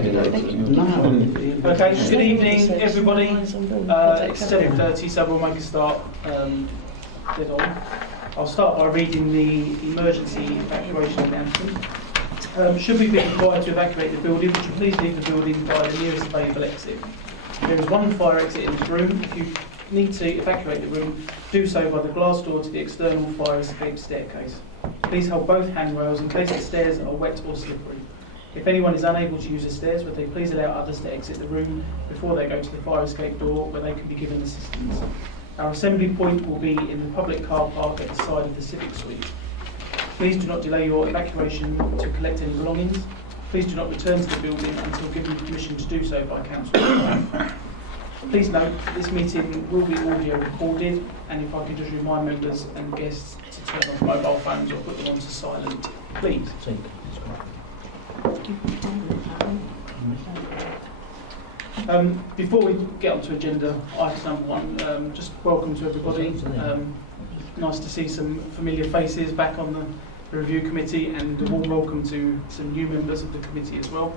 Okay, good evening everybody. It's 7:30, so we'll make a start dead on. I'll start by reading the emergency evacuation announcement. Should we be required to evacuate the building, would you please leave the building by the nearest available exit? There is one fire exit in this room. If you need to evacuate the room, do so by the glass door to the external fire escape staircase. Please hold both handrails in case the stairs are wet or slippery. If anyone is unable to use the stairs, would they please allow others to exit the room before they go to the fire escape door where they can be given assistance. Our assembly point will be in the public car park at the side of the Civic Suite. Please do not delay your evacuation to collect any belongings. Please do not return to the building until given permission to do so by council. Please note this meeting will be audio recorded, and if I could just remind members and guests to turn off mobile phones or put them onto silent, please. Before we get onto agenda item number one, just welcome to everybody. Nice to see some familiar faces back on the review committee, and a warm welcome to some new members of the committee as well.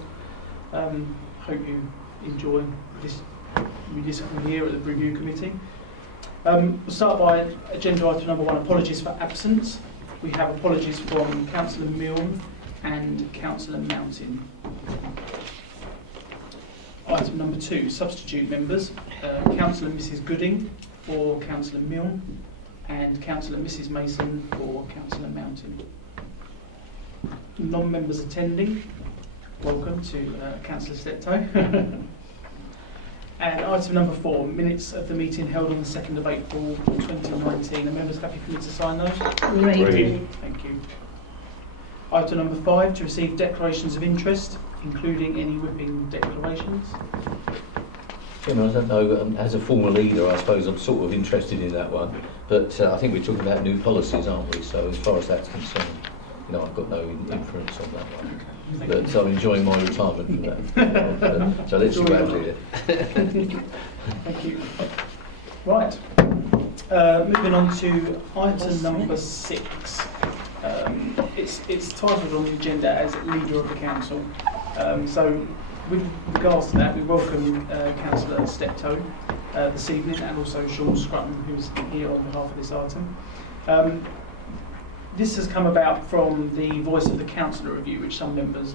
Hope you enjoy this municipal year at the review committee. We'll start by agenda item number one, apologies for absence. We have apologies from Councillor Milne and Councillor Mountain. Item number two, substitute members, Councillor Mrs Gooding for Councillor Milne and Councillor Mrs Mason for Councillor Mountain. Non-members attending, welcome to Councillor Steptoe. And item number four, minutes of the meeting held on the 2nd of April 2019. Are members happy for me to sign those? Ready. Thank you. Item number five, to receive declarations of interest, including any whipping declarations. Chairman, I don't know, as a former leader, I suppose I'm sort of interested in that one, but I think we're talking about new policies, aren't we? So as far as that's concerned, I've got no influence on that one. But I'm enjoying my retirement from that. So let's see what happens here. Thank you. Right. Moving on to item number 6. It's titled on the agenda as Leader of the Council. So with regards to that, we welcome Councillor Steptoe this evening, and also Sean Scrutton, who's here on behalf of this item. This has come about from the Voice of the Councillor review, which some members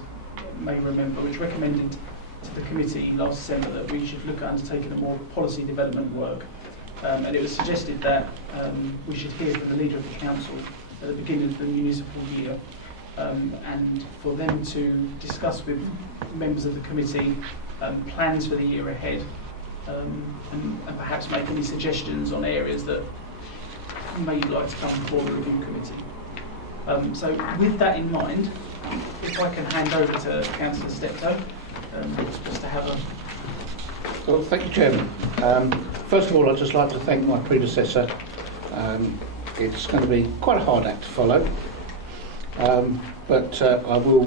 may remember, which recommended to the committee last December that we should look at undertaking a more policy development work. And it was suggested that we should hear from the Leader of the Council at the beginning of the municipal year, and for them to discuss with members of the committee plans for the year ahead, and perhaps make any suggestions on areas that may like to come before the review committee. So with that in mind, if I can hand over to Councillor Steptoe, just to have a... Well, thank you, Chairman. First of all, I'd just like to thank my predecessor. It's going to be quite a hard act to follow, but I will,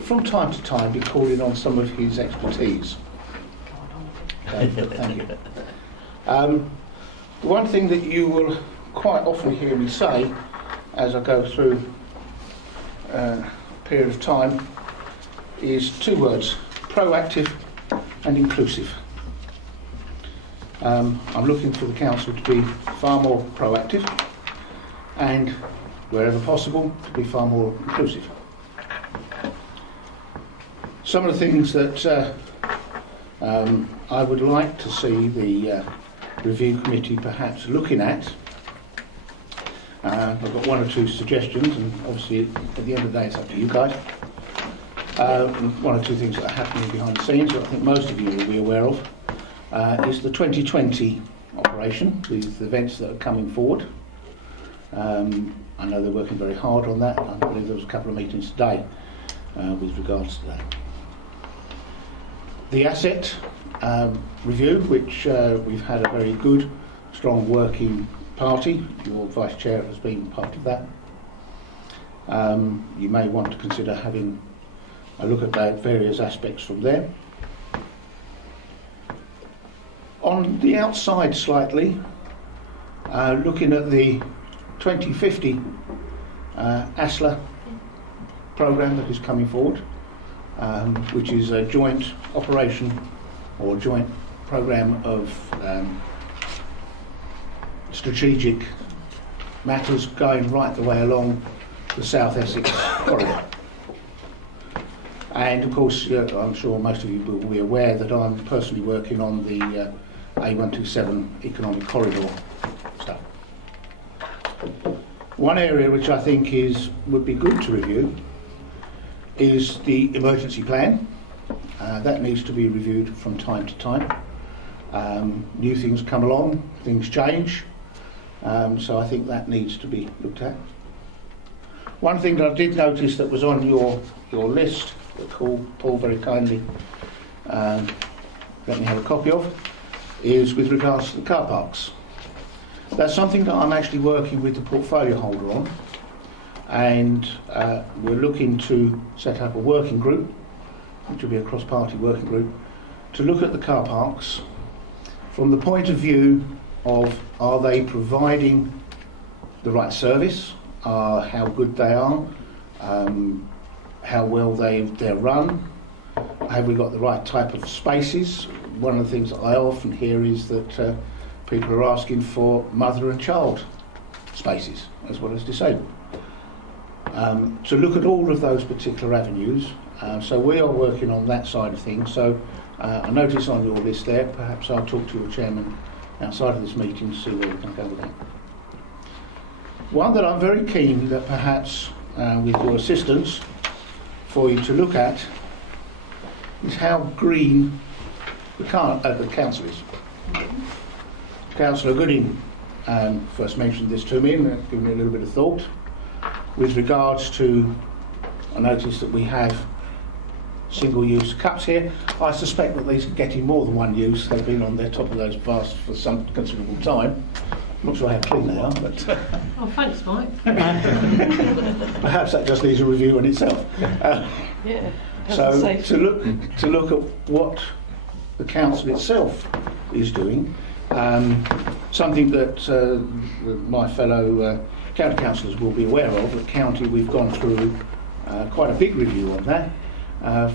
from time to time, be calling on some of his expertise. Thank you. The one thing that you will quite often hear me say as I go through a period of time is two words: proactive and inclusive. I'm looking for the council to be far more proactive and, wherever possible, to be far more inclusive. Some of the things that I would like to see the review committee perhaps looking at, I've got one or two suggestions, and obviously at the end of the day it's up to you guys. One or two things that are happening behind the scenes that I think most of you will be aware of is the 2020 operation with the events that are coming forward. I know they're working very hard on that. I believe there was a couple of meetings today with regards to that. The asset review, which we've had a very good, strong working party. Your Vice Chair has been part of that. You may want to consider having a look at the various aspects from there. On the outside slightly, looking at the 2050 ASLA programme that is coming forward, which is a joint operation or joint programme of strategic matters going right the way along the South Essex corridor. And of course, I'm sure most of you will be aware that I'm personally working on the A127 economic corridor stuff. One area which I think would be good to review is the emergency plan. That needs to be reviewed from time to time. New things come along, things change, so I think that needs to be looked at. One thing that I did notice that was on your list that Paul very kindly let me have a copy of is with regards to the car parks. That's something that I'm actually working with the portfolio holder on, and we're looking to set up a working group, which will be a cross-party working group, to look at the car parks from the point of view of, are they providing the right service, how good they are, how well they're run, have we got the right type of spaces. One of the things that I often hear is that people are asking for mother and child spaces as well as disabled. To look at all of those particular avenues, so we are working on that side of things. So I notice on your list there, perhaps I'll talk to your chairman outside of this meeting to see where we can go with that. One that I'm very keen that perhaps with your assistance for you to look at is how green the council is. Councillor Gooding first mentioned this to me and given me a little bit of thought with regards to, I noticed that we have single-use cups here. I suspect that these are getting more than one use. They've been on the top of those baths for some considerable time. I'm not sure how clean they are, but oh, thanks, Mike. perhaps that just needs a review in itself. Yeah. So to look at what the council itself is doing, something that my fellow county councillors will be aware of. At county, we've gone through quite a big review on that.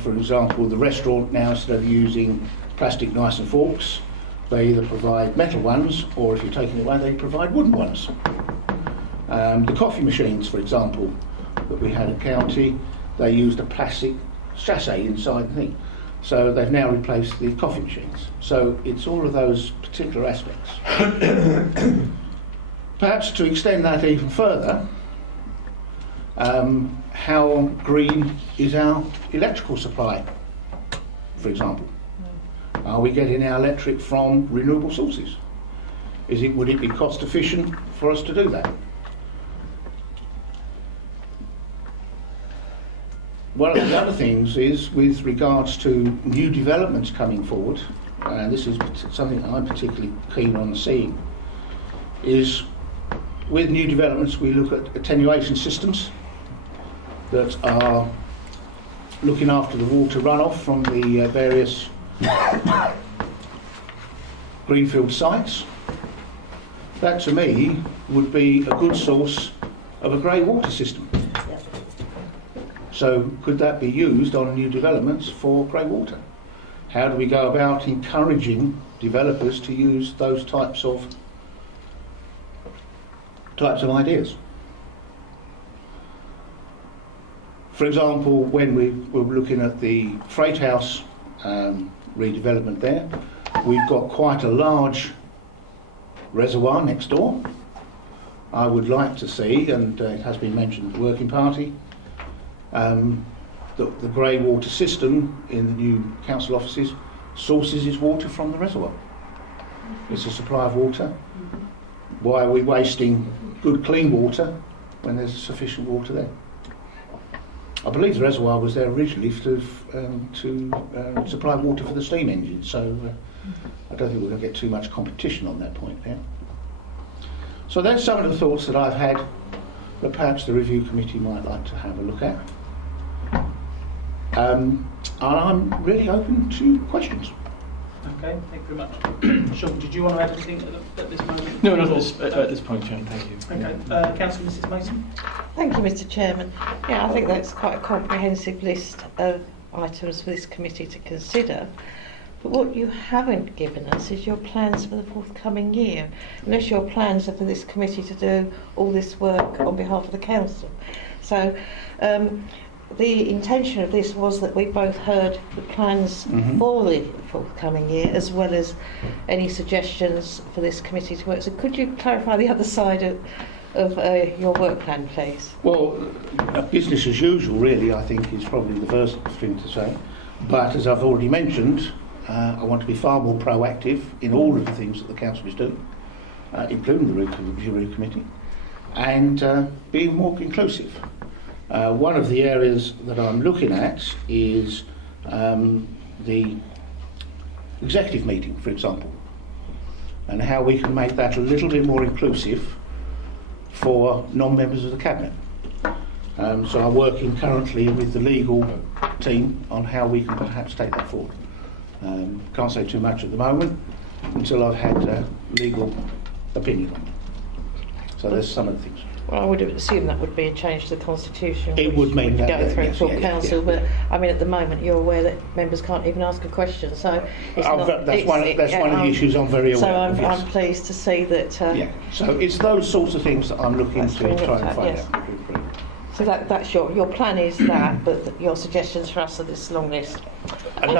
For example, the restaurant now, instead of using plastic knives and forks, they either provide metal ones, or if you're taking it away, they provide wooden ones. The coffee machines, for example, that we had at county, they used a plastic sachet inside the thing. So they've now replaced the coffee machines. So it's all of those particular aspects. Perhaps to extend that even further, how green is our electrical supply, for example? Are we getting our electric from renewable sources? Would it be cost efficient for us to do that? One of the other things is with regards to new developments coming forward, and this is something I'm particularly keen on seeing, is with new developments we look at attenuation systems that are looking after the water runoff from the various greenfield sites. That to me would be a good source of a grey water system. So could that be used on new developments for grey water? How do we go about encouraging developers to use those types of ideas? For example, when we were looking at the Freight House redevelopment there, we've got quite a large reservoir next door. I would like to see, and it has been mentioned at the Working Party, that the grey water system in the new council offices sources its water from the reservoir. It's a supply of water. Why are we wasting good clean water when there's sufficient water there? I believe the reservoir was there originally to supply water for the steam engine, so I don't think we're going to get too much competition on that point there. So there's some of the thoughts that I've had that perhaps the review committee might like to have a look at. And I'm really open to questions. Okay, thank you very much. Sean, did you want to add anything at this moment? No, not at this point, Chairman, thank you. Okay, Councillor Mrs Mason. Thank you, Mr. Chairman. Yeah, I think that's quite a comprehensive list of items for this committee to consider. But what you haven't given us is your plans for the forthcoming year, unless your plans are for this committee to do all this work on behalf of the council. So the intention of this was that we both heard the plans for the forthcoming year, as well as any suggestions for this committee to work. So could you clarify the other side of your work plan, please? Well, business as usual, really, I think, is probably the first thing to say. But as I've already mentioned, I want to be far more proactive in all of the things that the council is doing, including the review committee, and being more inclusive. One of the areas that I'm looking at is the executive meeting, for example, and how we can make that a little bit more inclusive for non-members of the cabinet. So I'm working currently with the legal team on how we can perhaps take that forward. Can't say too much at the moment until I've had legal opinion on it. So there's some of the things. Well, I would assume that would be a change to the constitution. It would mean that, go through yes, full yeah, council, yeah. but I mean, at the moment, you're aware that members can't even ask a question, so it's not. That's one of the issues I'm very aware so of. Yes. I'm pleased to see that. Yeah. So it's those sorts of things that I'm looking to try and find yes. out. So that's your plan is that, but your suggestions for us are this long list. No,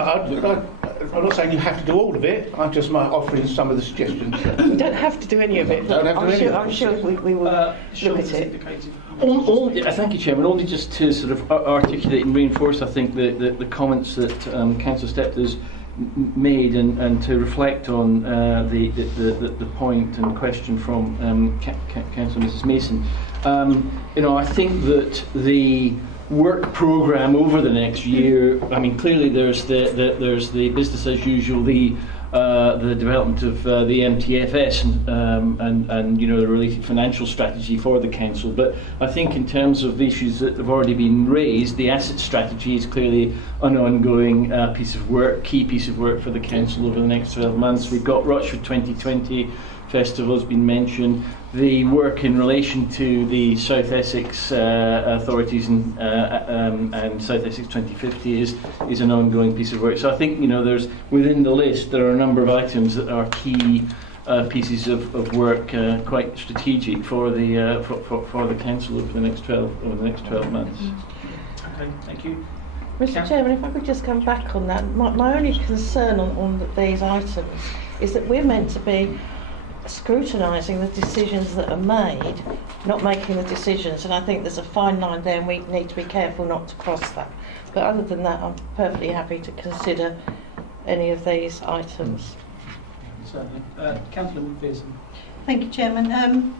I'm not saying you have to do all of it. I'm just offering some of the suggestions. You don't have to do any of it. Don't have to do any of it. I'm sure we will look at it. Thank you, Chairman. Only just to sort of articulate and reinforce, I think, the comments that Councillor Steptoe has made, and to reflect on the point and question from Councillor Mrs Mason. I think that the work programme over the next year, I mean, clearly there's the business as usual, the development of the MTFS and the related financial strategy for the council. But I think in terms of the issues that have already been raised, the asset strategy is clearly an ongoing key piece of work for the council over the next 12 months. We've got Rochford 2020 Festival has been mentioned. The work in relation to the South Essex authorities and South Essex 2050 is an ongoing piece of work. So I think there's within the list there are a number of items that are key pieces of work, quite strategic for the council over the next 12 months. Okay, thank you. Mr Chairman, if I could just come back on that, my only concern on these items is that we're meant to be scrutinising the decisions that are made, not making the decisions, and I think there's a fine line there and we need to be careful not to cross that. But other than that, I'm perfectly happy to consider any of these items. Certainly. Councillor McPherson. Thank you, Chairman.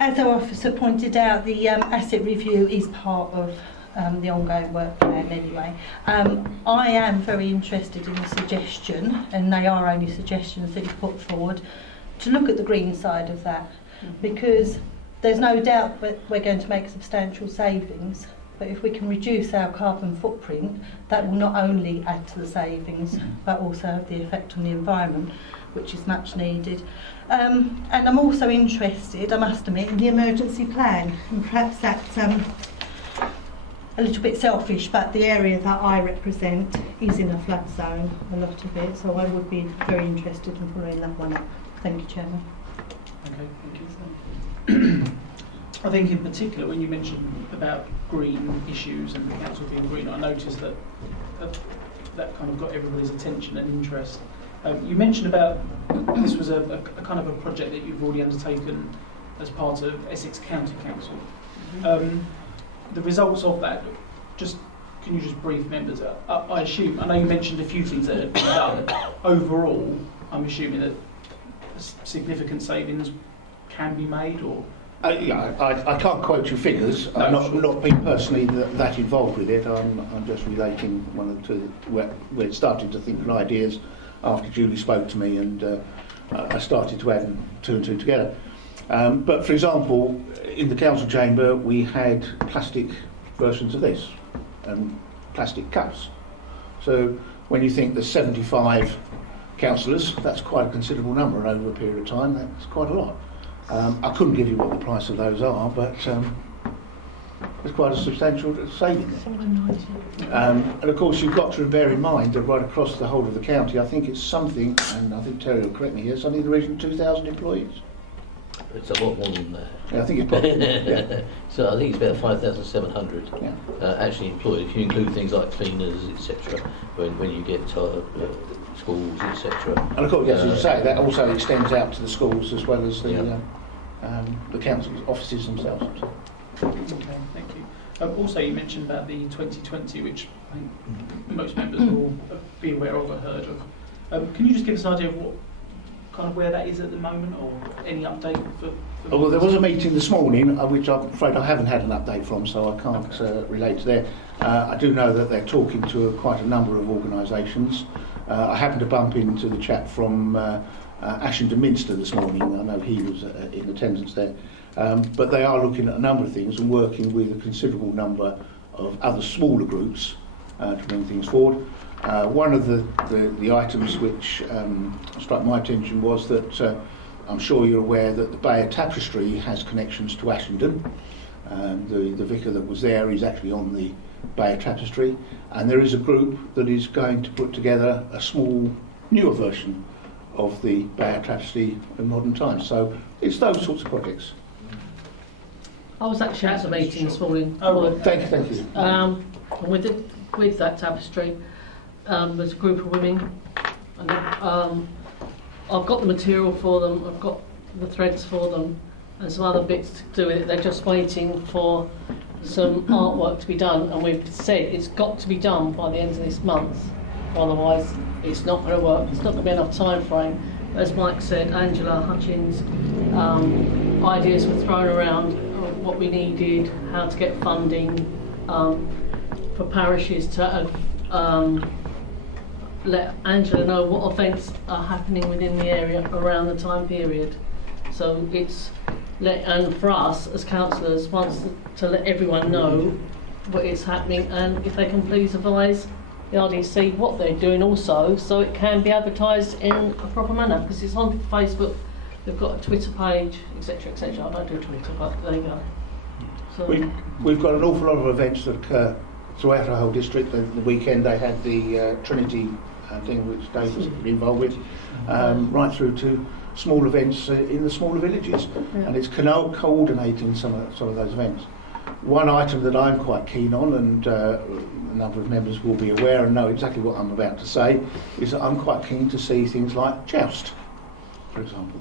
As our officer pointed out, the asset review is part of the ongoing work plan anyway. I am very interested in the suggestion, and they are only suggestions that you've put forward, to look at the green side of that, because there's no doubt that we're going to make substantial savings, but if we can reduce our carbon footprint, that will not only add to the savings, but also have the effect on the environment, which is much needed. And I'm also interested, I must admit, in the emergency plan, and perhaps that's a little bit selfish, but the area that I represent is in a flood zone, a lot of it, so I would be very interested in following that one up. Thank you, Chairman. Okay, thank you. I think in particular when you mentioned about green issues and the council being green, I noticed that kind of got everybody's attention and interest. You mentioned about this was a kind of a project that you've already undertaken as part of Essex County Council. The results of that, can you just brief members? I assume, I know you mentioned a few things that had been done. Overall, I'm assuming that significant savings can be made, or? I can't quote you figures. No, I'm not being personally that involved with it. I'm just relating one or two where it started to think of ideas after Julie spoke to me, and I started to add two and two together. But for example, in the council chamber we had plastic versions of this and plastic cups. So when you think there's 75 councillors, that's quite a considerable number, and over a period of time that's quite a lot. I couldn't give you what the price of those are, but There's quite a substantial saving there. And of course, you've got to bear in mind that right across the whole of the county, I think it's something, and I think Terry will correct me here, something in the region of 2,000 employees. It's a lot more than that. Yeah, I think it's probably, yeah. So I think it's about 5,700 Yeah. actually employed, if you include things like cleaners, etc. When you get to schools, etc. And of course, yes, as you say, that also extends out to the schools as well as the council's offices themselves. Okay, thank you. Also, you mentioned about the 2020, which I think most members will be aware of or heard of. Can you just give us an idea of what kind of where that is at the moment, or any update for Well, there was a meeting this morning, which I'm afraid I haven't had an update from, so I can't relate to there. I do know that they're talking to quite a number of organisations. I happened to bump into the chap from Ashington Minster this morning. I know he was in attendance there. But they are looking at a number of things and working with a considerable number of other smaller groups to bring things forward. One of the items which struck my attention was that I'm sure you're aware that the Bayer Tapestry has connections to Ashington. The vicar that was there is actually on the Bayer Tapestry, and there is a group that is going to put together a small, newer version of the Bayer Tapestry in modern times. So it's those sorts of projects. I was actually at the meeting this morning. Oh, right. Thank you. And with that tapestry, there's a group of women, and I've got the material for them, I've got the threads for them, and some other bits to do with it. They're just waiting for some artwork to be done, and we've said it's got to be done by the end of this month, otherwise it's not going to work, it's not going to be enough time frame. As Mike said, Angela Hutchins, ideas were thrown around of what we needed, how to get funding for parishes to let Angela know what events are happening within the area around the time period. So it's and for us as councillors, wants to let everyone know what is happening, and if they can please advise the RDC what they're doing also, so it can be advertised in a proper manner, because it's on Facebook, they've got a Twitter page, etc, etc. I don't do Twitter, but there you go. So We've got an awful lot of events that occur throughout our whole district. The weekend they had the Trinity thing, which Dave was involved with, right through to small events in the smaller villages, and it's coordinating some of those events. One item that I'm quite keen on, and a number of members will be aware and know exactly what I'm about to say, is that I'm quite keen to see things like joust, for example.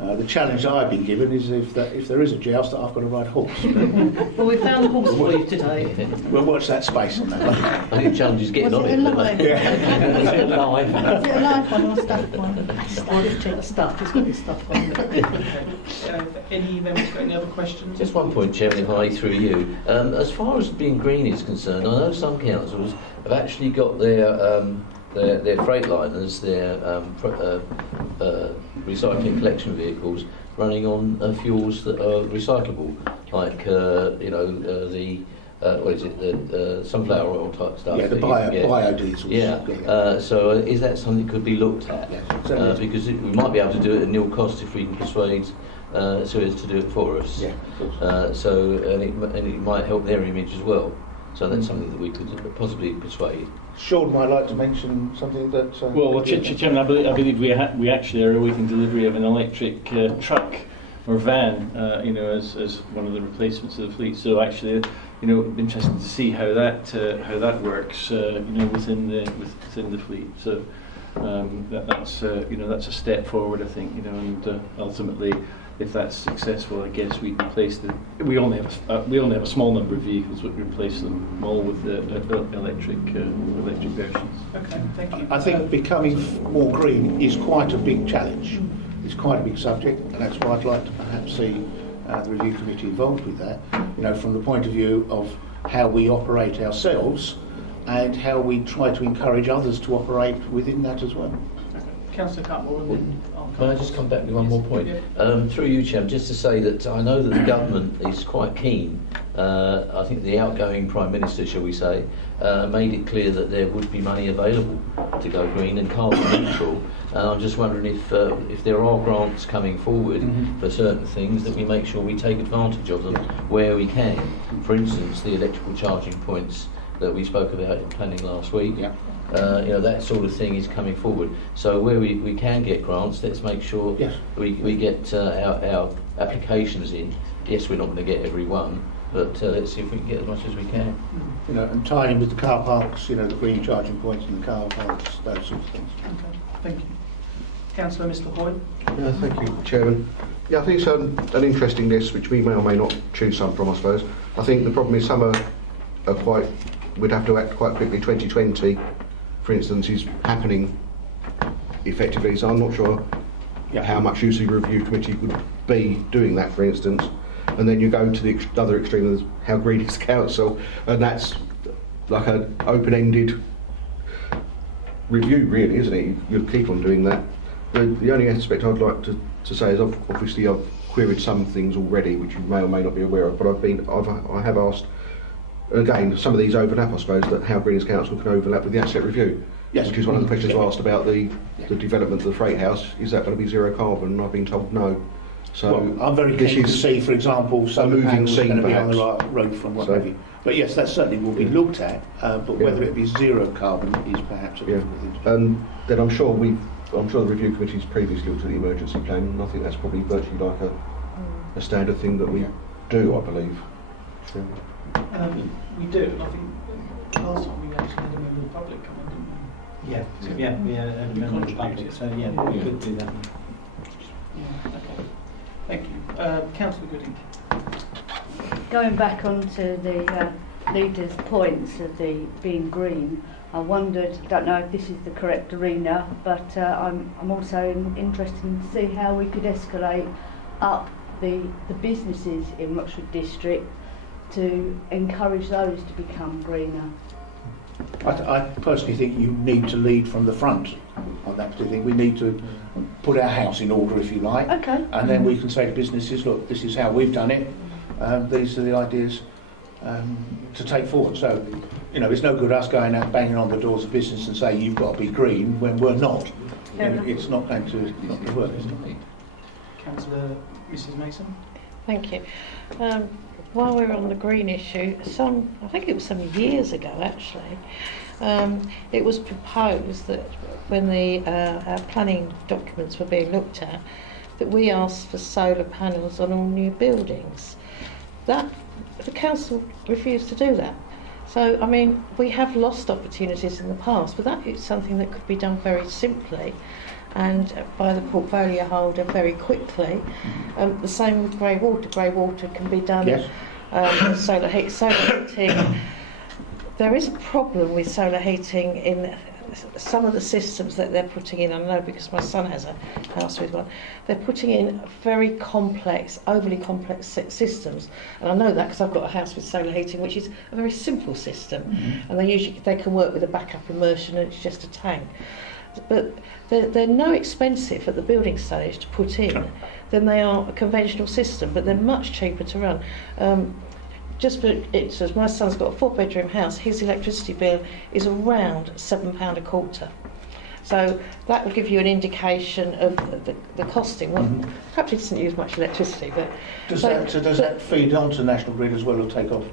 The challenge I've been given is if there is a joust, that I've got to ride a horse. well, we found the horse for you today. We'll watch that space on that. I think the challenge is getting on it. Yeah. Is it live? Is it a live one or a stuffed one? It's stuff, it's got to be stuff on it. Any members got any other questions? Just one point, Chairman, if I through you. As far as being green is concerned, I know some councils have actually got their Freightliners, their recycling collection vehicles, running on fuels that are recyclable, like the what is it, the sunflower oil type stuff. Yeah, the biodiesels. Yeah. So is that something that could be looked at? Yes, because we might be able to do it at nil cost if we can persuade Suez to do it for us. Yeah, of course. And it might help their image as well. So that's something that we could possibly persuade. Sean might like to mention something that... Chairman, I believe we actually are awaiting delivery of an electric truck or van, as one of the replacements of the fleet. So actually, interesting to see how that works, within the fleet. So that's a step forward, I think, and ultimately, if that's successful, I guess we replace them. We only have a small number of vehicles, but we replace them all with the electric versions. Okay, thank you. I think becoming more green is quite a big challenge. It's quite a big subject, and that's why I'd like to perhaps see the review committee involved with that. From the point of view of how we operate ourselves and how we try to encourage others to operate within that as well. Councillor Cutmore, and then Can I just come back with one more point? Through you, Chairman, just to say that I know that the government is quite keen, I think the outgoing Prime Minister, shall we say, made it clear that there would be money available to go green and carbon neutral. And I'm just wondering if there are grants coming forward for certain things, that we make sure we take advantage of them where we can. For instance, the electrical charging points that we spoke about in planning last week. Yeah. That sort of thing is coming forward. So where we can get grants, let's make sure Yes. we get our applications in. Yes, we're not going to get every one, but let's see if we can get as much as we can. And tying in with the car parks, the green charging points in the car parks, those sorts of things. Okay, thank you. Councillor Mr Hoyd. Yeah, thank you, Chairman. Yeah, I think it's an interesting list, which we may or may not choose some from, I suppose. I think the problem is some are quite, we'd have to act quite quickly. 2020, for instance, is happening effectively, so I'm not sure how much use the review committee would be doing that, for instance. And then you go to the other extreme of how green is council, and that's like an open-ended review, really, isn't it? You'll keep on doing that. The only aspect I'd like to say is obviously I've queried some things already, which you may or may not be aware of, but I have asked, again, some of these overlap, I suppose, that how Green is Council can overlap with the asset review. Yes. Which is one of the questions I asked about the development of the freight house. Is that going to be zero carbon? And I've been told no. So well, I'm very this keen to is see, for example, solar moving panels scene, going to be on the perhaps. right roof and what So- have you. But yes, that certainly will be looked at, but Yeah. whether it be zero carbon is perhaps a Yeah. difficult thing to do. Then I'm sure the review committee's previously looked at the emergency plan, and I think that's probably virtually like a standard thing that we do, I believe. We do, and I think last time we actually had a member of the public come in, didn't we? Yeah, we had a You member of the contributed. public, so yeah, we Yeah. could do that. Yeah, okay. Thank you. Councillor Gooding. Going back onto the leader's points of the being green, I wondered, don't know if this is the correct arena, but I'm also interested in to see how we could escalate up the businesses in Rochford District to encourage those to become greener. I personally think you need to lead from the front on that particular thing. We need to put our house in order, if you like, Okay. and then we can say to businesses, look, this is how we've done it. These are the ideas to take forward. So, it's no good us going out banging on the doors of business and saying you've got to be green when we're not. It's not going to work, is it? Councillor Mrs Mason. Thank you. While we're on the green issue, I think it was some years ago actually, it was proposed that when our planning documents were being looked at, that we asked for solar panels on all new buildings. The council refused to do that. So, I mean, we have lost opportunities in the past, but that is something that could be done very simply and by the portfolio holder very quickly. The same with grey water. Grey water can be done. Yes. Solar heating. There is a problem with solar heating in some of the systems that they're putting in. I know because my son has a house with one. They're putting in very complex, overly complex systems, and I know that because I've got a house with solar heating, which is a very simple system, and they can work with a backup immersion, and it's just a tank. But they're no expensive at the building stage to put in than they are a conventional system, but they're much cheaper to run. Just for instance, my son's got a 4-bedroom house. His electricity bill is around £7 a quarter. So that will give you an indication of the costing. Well, perhaps he doesn't use much electricity, but Does that feed onto National Grid as well or take off?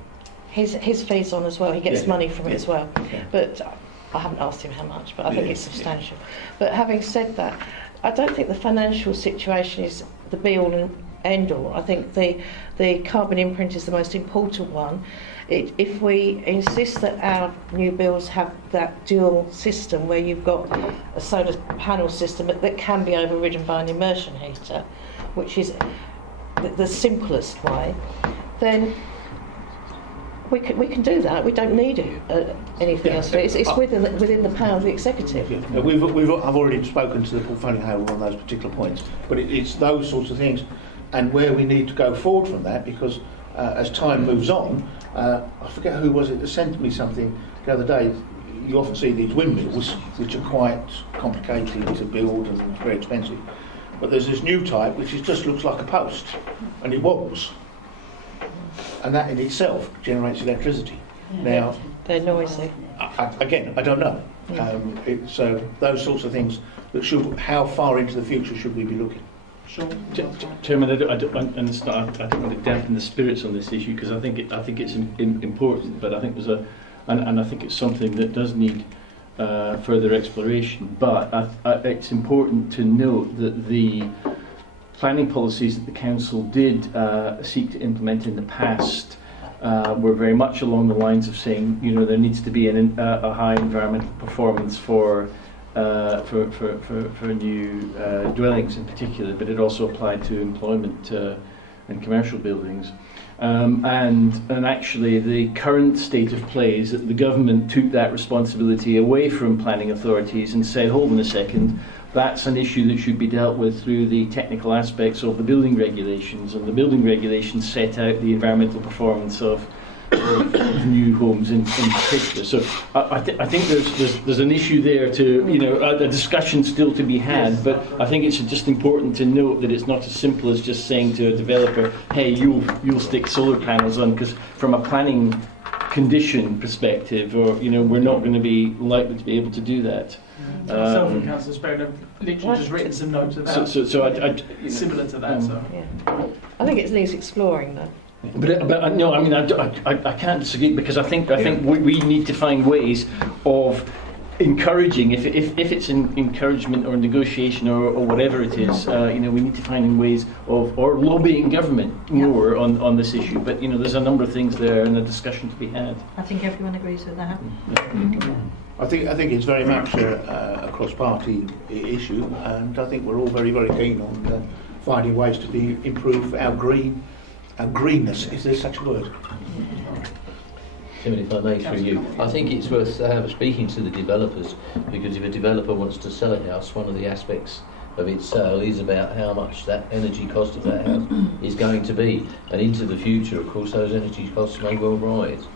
his fees on as well. He gets Yeah. money from it as well. Yeah. But I haven't asked him how much, but I think Yeah. it's substantial. But having said that, I don't think the financial situation is the be-all and end-all. I think the carbon imprint is the most important one. If we insist that our new builds have that dual system where you've got a solar panel system that can be overridden by an immersion heater, which is the simplest way, then we can do that. We don't need anything else. It's within the power of the executive. Yeah. I've already spoken to the portfolio holder on those particular points, but it's those sorts of things, and where we need to go forward from that, because as time moves on, I forget who was it that sent me something the other day. You often see these windmills, which are quite complicated to build and very expensive, but there's this new type which just looks like a post, and it wobbles, and that in itself generates electricity. Now, They're noisy. again, I don't know. So those sorts of things that how far into the future should we be looking? Sean? Chairman, I don't want to dampen the spirits on this issue because I think it's important, but I think and I think it's something that does need further exploration. But it's important to note that the planning policies that the council did seek to implement in the past were very much along the lines of saying, you know, there needs to be a high environmental performance for new dwellings in particular, but it also applied to employment and commercial buildings. And actually the current state of play is that the government took that responsibility away from planning authorities and said, hold on a second, that's an issue that should be dealt with through the technical aspects of the building regulations, and the building regulations set out the environmental performance of new homes in particular. So I think there's an issue there to, you know, a discussion still to be had, but I think it's just important to note that it's not as simple as just saying to a developer, hey, you'll stick solar panels on, because from a planning condition perspective, or, you know, we're not going to be likely to be able to do that. Myself and Councillor Sperry have literally just written some notes about similar to that. Yeah. I think it needs exploring though. But no, I mean, I can't disagree, because I think we need to find ways of encouraging, if it's an encouragement or negotiation or whatever it is, you know, we need to find ways of, or lobbying government more on this issue. But, you know, there's a number of things there and a discussion to be had. I think everyone agrees with that. I think it's very much a cross-party issue, and I think we're all very, very keen on finding ways to improve our greenness. Is there such a word? Chairman, if I may, through you, I think it's worth speaking to the developers, because if a developer wants to sell a house, one of the aspects of its sale is about how much that energy cost of that house is going to be, and into the future, of course, those energy costs may well rise.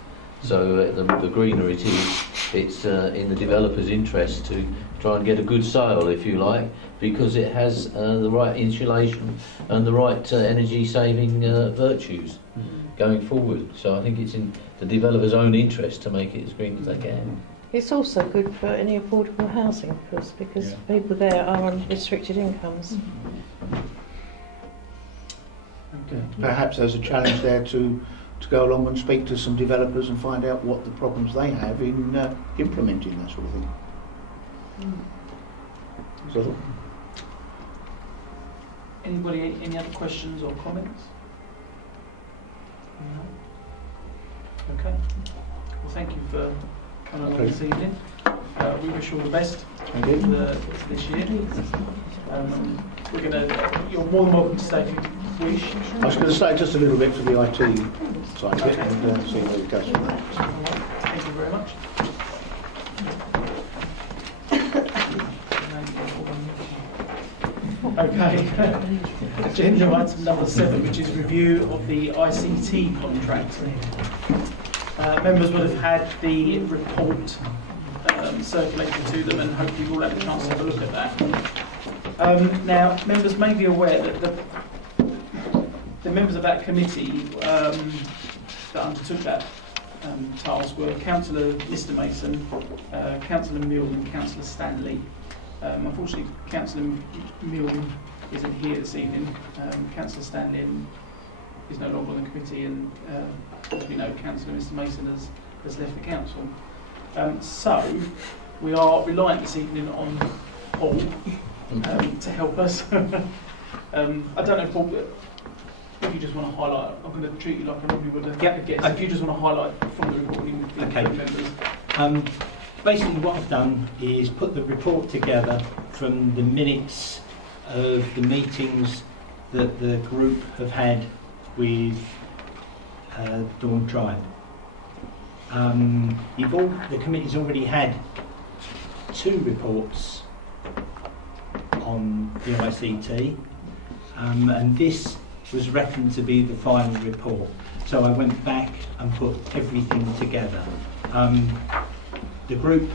So the greener it is, it's in the developer's interest to try and get a good sale, if you like, because it has the right insulation and the right energy-saving virtues going forward. So I think it's in the developer's own interest to make it as green as they can. It's also good for any affordable housing, because people there are on restricted incomes. Okay. Perhaps there's a challenge there to go along and speak to some developers and find out what the problems they have in implementing that sort of thing. So, Anybody, any other questions or comments? No? Okay. Well, thank you for coming along this evening. We wish you all the best thank you. for this year. You're more than welcome to stay if you wish. I was going to stay just a little bit for the IT side of it and see where it goes from there. Thank you very much. Okay. Agenda item number 7, which is review of the ICT contract. Members would have had the report circulated to them, and hopefully you'll have a chance to have a look at that. Now, members may be aware that the members of that committee that undertook that task were Councillor Mr Mason, Councillor Milne and Councillor Stanley. Unfortunately, Councillor Milne isn't here this evening. Councillor Stanley is no longer on the committee, and as we know, Councillor Mr Mason has left the council. So we are reliant this evening on Paul to help us. I don't know, Paul, if you just want to highlight, I'm going to treat you like I normally would a guest. If you just want to highlight from the recording with the members. Basically what I've done is put the report together from the minutes of the meetings that the group have had with Dawn Tribe. The committee's already had 2 reports on the ICT, and this was reckoned to be the final report. So I went back and put everything together. The group,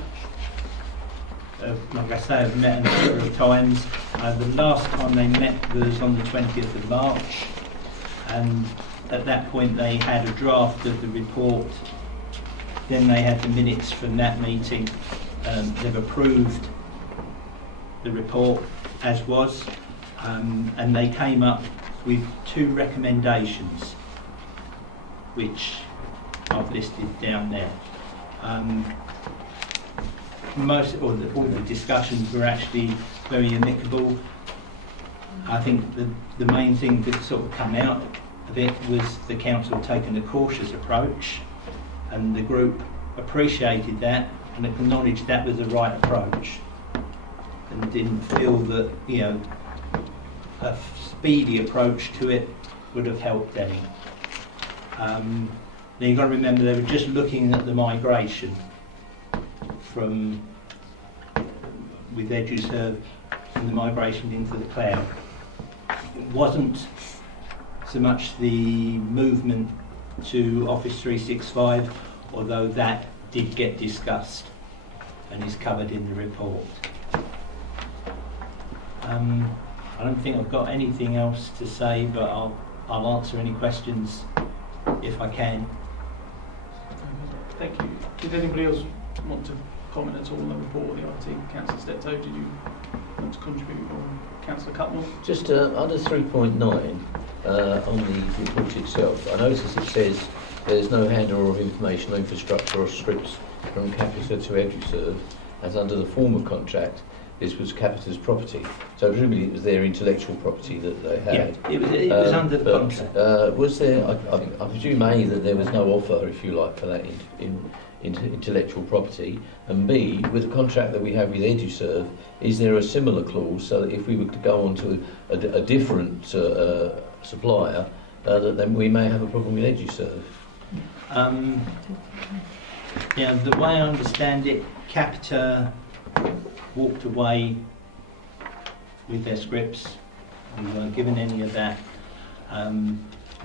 like I say, have met a number of times. The last time they met was on the 20th of March, and at that point they had a draft of the report Then they had the minutes from that meeting. They've approved the report as was, and they came up with 2 recommendations, which I've listed down there. All the discussions were actually very amicable. I think the main thing that sort of come out of it was the council taking a cautious approach, and the group appreciated that and acknowledged that was the right approach, and didn't feel that, you know, a speedy approach to it would have helped any. Now you've got to remember they were just looking at the migration from with EduServe and the migration into the cloud. It wasn't so much the movement to Office 365, although that did get discussed and is covered in the report. I don't think I've got anything else to say, but I'll answer any questions if I can. Thank you. Did anybody else want to comment at all on the report of the IT? Councillor Steptoe, did you want to contribute, or Councillor Cutmore? Just under 3.9 on the report itself, I notice it says there's no handover of information, infrastructure or scripts from Capita to EduServe, as under the former contract this was Capita's property. So presumably it was their intellectual property that they had. Yeah, it was under the contract. Was there, I presume A, that there was no offer, if you like, for that intellectual property, and B, with the contract that we have with EduServe, is there a similar clause so that if we were to go on to a different supplier, that then we may have a problem with EduServe? Yeah, the way I understand it, Capita walked away with their scripts. We weren't given any of that.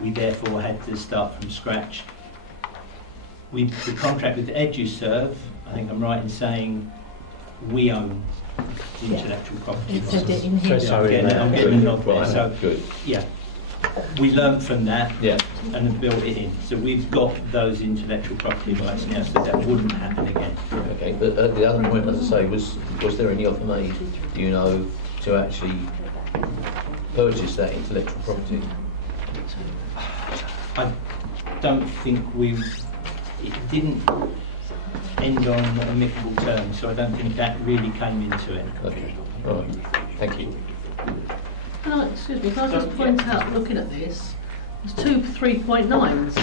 We therefore had to start from scratch. The contract with EduServe, I think I'm right in saying we own the intellectual property. It said it in here. I'm getting a nod there. Right, So, good. yeah, we learned from that Yeah. and have built it in. So we've got those intellectual property rights now, so that wouldn't happen again. Okay, but the other point, as I say, was there any offer made, do you know, to actually purchase that intellectual property? I don't think it didn't end on amicable terms, so I don't think that really came into it. Okay, all right, thank you. Excuse me, can I just point out, looking at this, there's 2 3.9s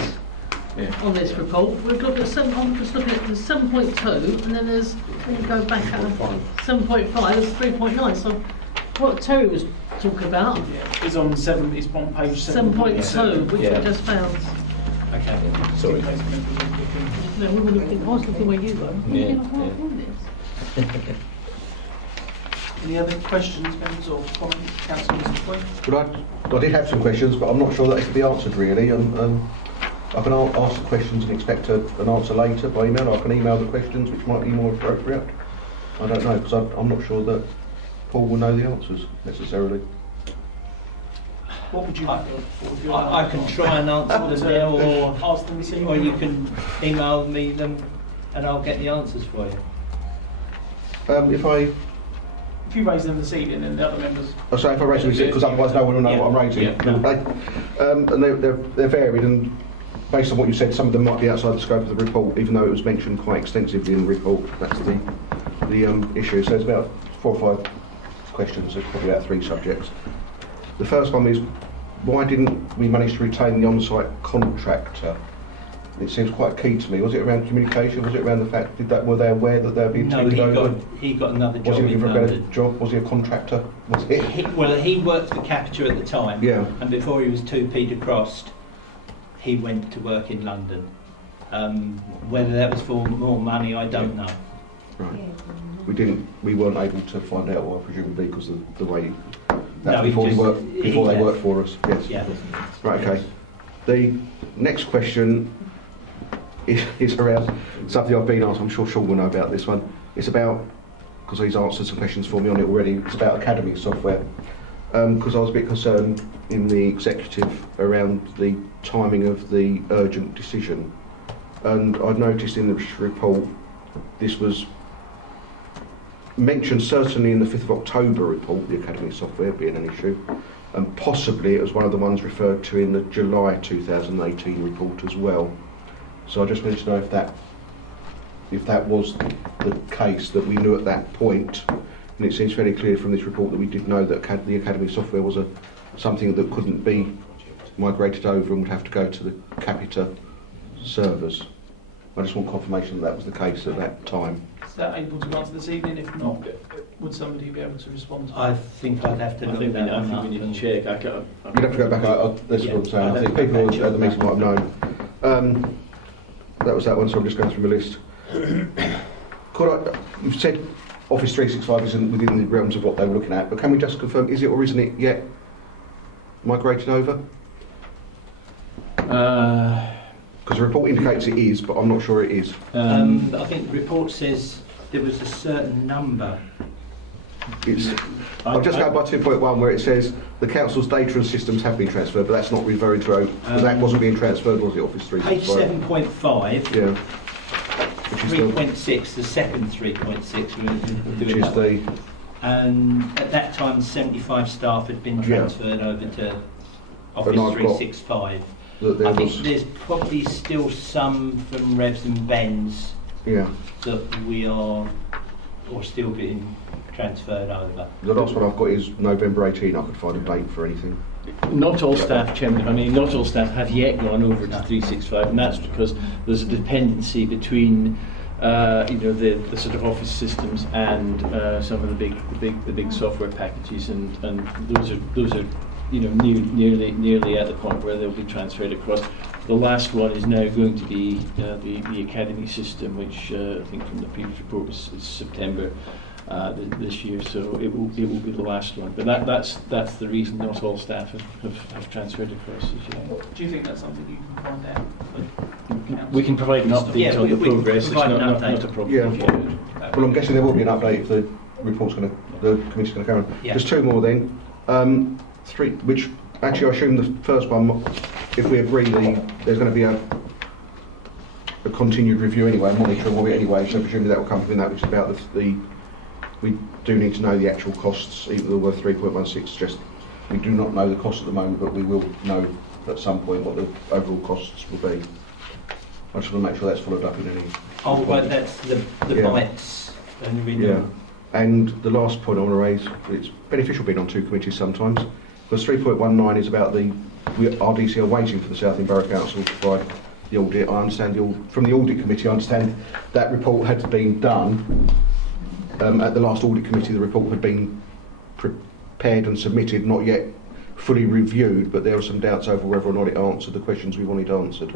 on this report. We've looked at I'm just looking at the 7.2, and then there's, when you go back at 7.5, there's 3.9. So what Terry was talking about, Yeah, it's on page 7.2, which we just found. Okay. Yeah, sorry. No, we were looking, I was looking where you were. Yeah, I can't find this. Any other questions, members, or comments? Councillor Boyd? But I did have some questions, but I'm not sure that they can be answered really. I can ask the questions and expect an answer later by email. I can email the questions, which might be more appropriate. I don't know, because I'm not sure that Paul will know the answers necessarily. What would you I can try and answer them now, or ask them this evening? or you can email me them and I'll get the answers for you. If you raise them this evening, then the other members. I say if I raise them, because otherwise no one will know what I'm raising. Yeah. And they're varied, and based on what you said, some of them might be outside the scope of the report, even though it was mentioned quite extensively in the report. That's the issue. So there's about 4 or 5 questions. There's probably about 3 subjects. The first one is, why didn't we manage to retain the on-site contractor? It seems quite key to me. Was it around communication? Was it around the fact were they aware that they were being No, tended over? he got another Was job he looking in for a better London. job? Was he a contractor? Was it? He worked for Capita at the time. Yeah. And before he was 2 Peter Crossed, he went to work in London. Whether that was for more money, I don't know. Right. We weren't able to find out, well, presumably because of the way. That's No, before they left. worked for us. Yes. Yeah. Right. Okay. The next question is around something I've been asked. I'm sure Sean will know about this one. It's about, because he's answered some questions for me on it already. It's about academy software. Because I was a bit concerned in the executive around the timing of the urgent decision. and I'd noticed in the report this was mentioned certainly in the 5th of October report, the Academy software being an issue, and possibly it was one of the ones referred to in the July 2018 report as well. So I just wanted to know if that was the case, that we knew at that point, and it seems fairly clear from this report that we did know that the Academy software was something that couldn't be migrated over and would have to go to the Capita servers. I just want confirmation that was the case at that time. Is that able to be answered this evening? If not, would somebody be able to respond? I think I'd have to I look think that one up. we need to check. You'd have to go back. That's what I'm saying. I think people at the meeting might have known. That was that one, so I'm just going through my list. You've said Office 365 isn't within the realms of what they were looking at, but can we just confirm, is it or isn't it yet migrated over? Because the report indicates it is, but I'm not sure it is. I think the report says there was a certain number. I'll just go by 2.1 where it says the council's data and systems have been transferred, but that's not referring to that wasn't being transferred, was it, Office 365? Page 7.5. Yeah. 3.6, the second 3.6, we were Which doing is that. And at that time, 75 staff had been transferred over to Office 365. I think there's probably still some from Revs and Bens that we are still being transferred over. The last one I've got is November 18. I could find a date for anything. Not all staff, Chairman, not all staff have yet gone over to 365, and that's because there's a dependency between the sort of office systems and some of the big software packages, and those are nearly at the point where they'll be transferred across. The last one is now going to be the Academy system, which I think from the previous report is September this year, so it will be the last one. But that's the reason not all staff have transferred across as yet. Do you think that's something you can find out? We can provide an update on the progress. It's not a problem. Yeah. Well, I'm guessing there will be an update if the committee's going to go on. Yeah. There's two more then. Three, which actually I assume the first one, if we agree, there's going to be a continued review anyway, monitoring of it anyway, so presumably that will come from that, which is about we do need to know the actual costs, even though we're 3.16, just we do not know the cost at the moment, but we will know at some point what the overall costs will be. I just want to make sure that's followed up in any... Oh, right, that's the bytes and the renewal. Yeah. And the last point I want to raise, it's beneficial being on two committees sometimes, because 3.19 is about our DCL are waiting for the South End Borough Council to provide the audit. I understand from the audit committee, I understand that report had been done. At the last audit committee, the report had been prepared and submitted, not yet fully reviewed, but there are some doubts over whether or not it answered the questions we wanted answered.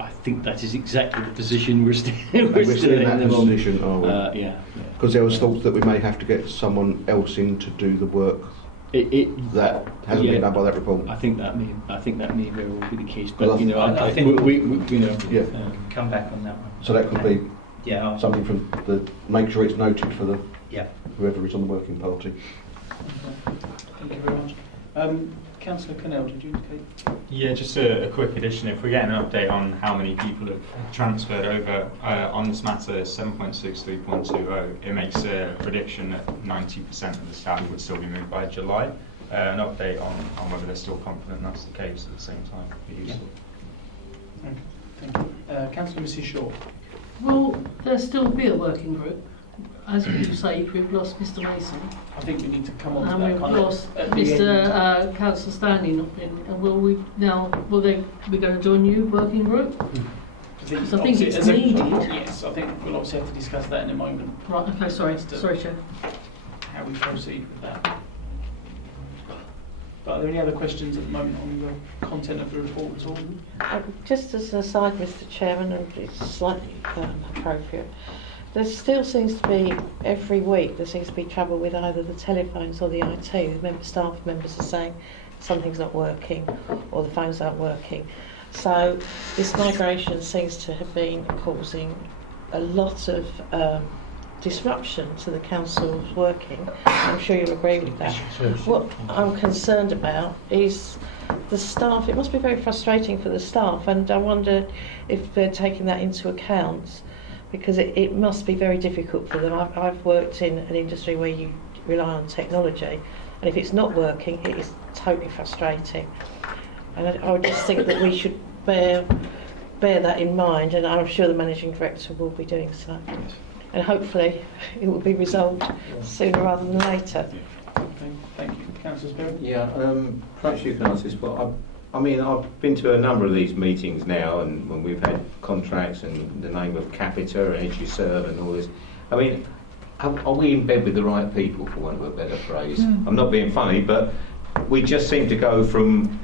I think that is exactly the position we're still in that position, are we? Yeah. Because there was thought that we may have to get someone else in to do the work that hasn't been done by that report. I think that may very well be the case, but I think we come back on that one. So that could be something from make sure it's noted for whoever is on the working party. Thank you very much. Councillor Connell, did you indicate? Yeah, just a quick addition. If we get an update on how many people have transferred over on this matter, 7.63.20, it makes a prediction that 90% of the staff would still be moved by July. An update on whether they're still confident that's the case at the same time would be useful. Thank you. Councillor Mrs Shaw. Will there still be a working group? As you say, we've lost Mr Mason. I think we need to come on to And that we've kind lost of at the end. Mr Councillor Stanley not been. And will they be going to join you working group? I think obviously it's needed. Yes, I think we'll obviously have to discuss that in a moment. Right, okay, sorry, Chair. How we proceed with that. But are there any other questions at the moment on the content of the report at all? Just as an aside, Mr Chairman, and it's slightly appropriate, there still seems to be, every week, there seems to be trouble with either the telephones or the IT. The staff members are saying something's not working or the phones aren't working. So this migration seems to have been causing a lot of disruption to the council's working. I'm sure you'll agree with that. What I'm concerned about is the staff, it must be very frustrating for the staff, and I wonder if they're taking that into account, because it must be very difficult for them. I've worked in an industry where you rely on technology, and if it's not working, it is totally frustrating. And I would just think that we should bear that in mind, and I'm sure the Managing Director will be doing so. And hopefully it will be resolved sooner rather than later. Okay, thank you. Councillor Sperry? Yeah, perhaps you can answer this, but I mean, I've been to a number of these meetings now, and when we've had contracts and the name of Capita and EduServe and all this. I mean, are we in bed with the right people, for want of a better phrase? I'm not being funny, but we just seem to go from,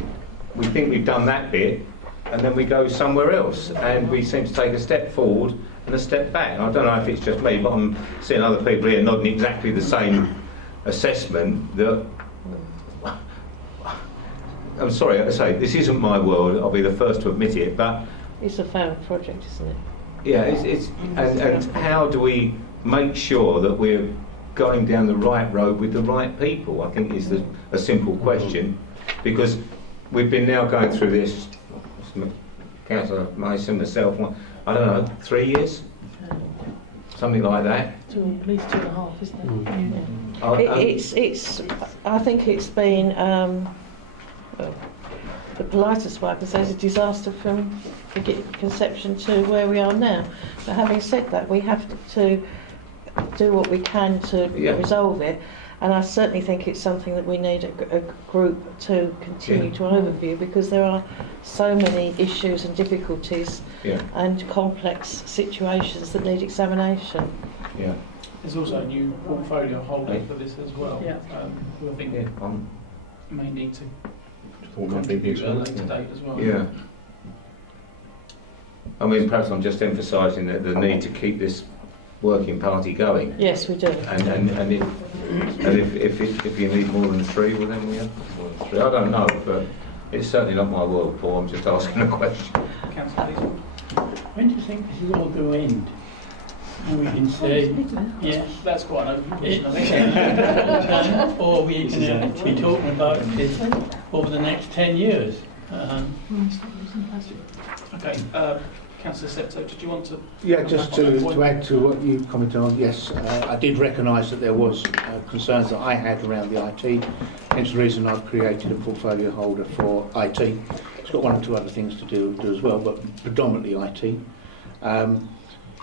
we think we've done that bit, and then we go somewhere else, and we seem to take a step forward and a step back. I don't know if it's just me, but I'm seeing other people here nodding exactly the same assessment. That I'm sorry, I say this isn't my world. I'll be the first to admit it, but it's a failed project, isn't it? Yeah, and how do we make sure that we're going down the right road with the right people? I think is a simple question, because we've been now going through this. Councillor Mason, myself, I don't know, 3 years, something like that. At least 2.5, isn't it? It's. I think it's been well, the politest way I can say is a disaster from conception to where we are now. But having said that, we have to do what we can to resolve it. And I certainly think it's something that we need a group to continue to overview, because there are so many issues and difficulties and complex situations that need examination. Yeah. There's also a new portfolio holder for this as well. Yeah. Who I think may need to Contribute contribute at a later date as well. Yeah. I mean, perhaps I'm just emphasising the need to keep this working party going. Yes, we do. And if you need more than 3, well then we have more than 3. I don't know, but it's certainly not my world, Paul. I'm just asking a question. Councillor Leeson? When do you think this is all going to end? And we can say, yeah, That's quite an open question, I think. or we can be talking about this over the next 10 years. Okay, Councillor Septo, did you want to? Yeah, just to add to what you commented on, yes, I did recognise that there was concerns that I had around the IT, hence the reason I've created a portfolio holder for IT. It's got 1 or 2 other things to do as well, but predominantly IT.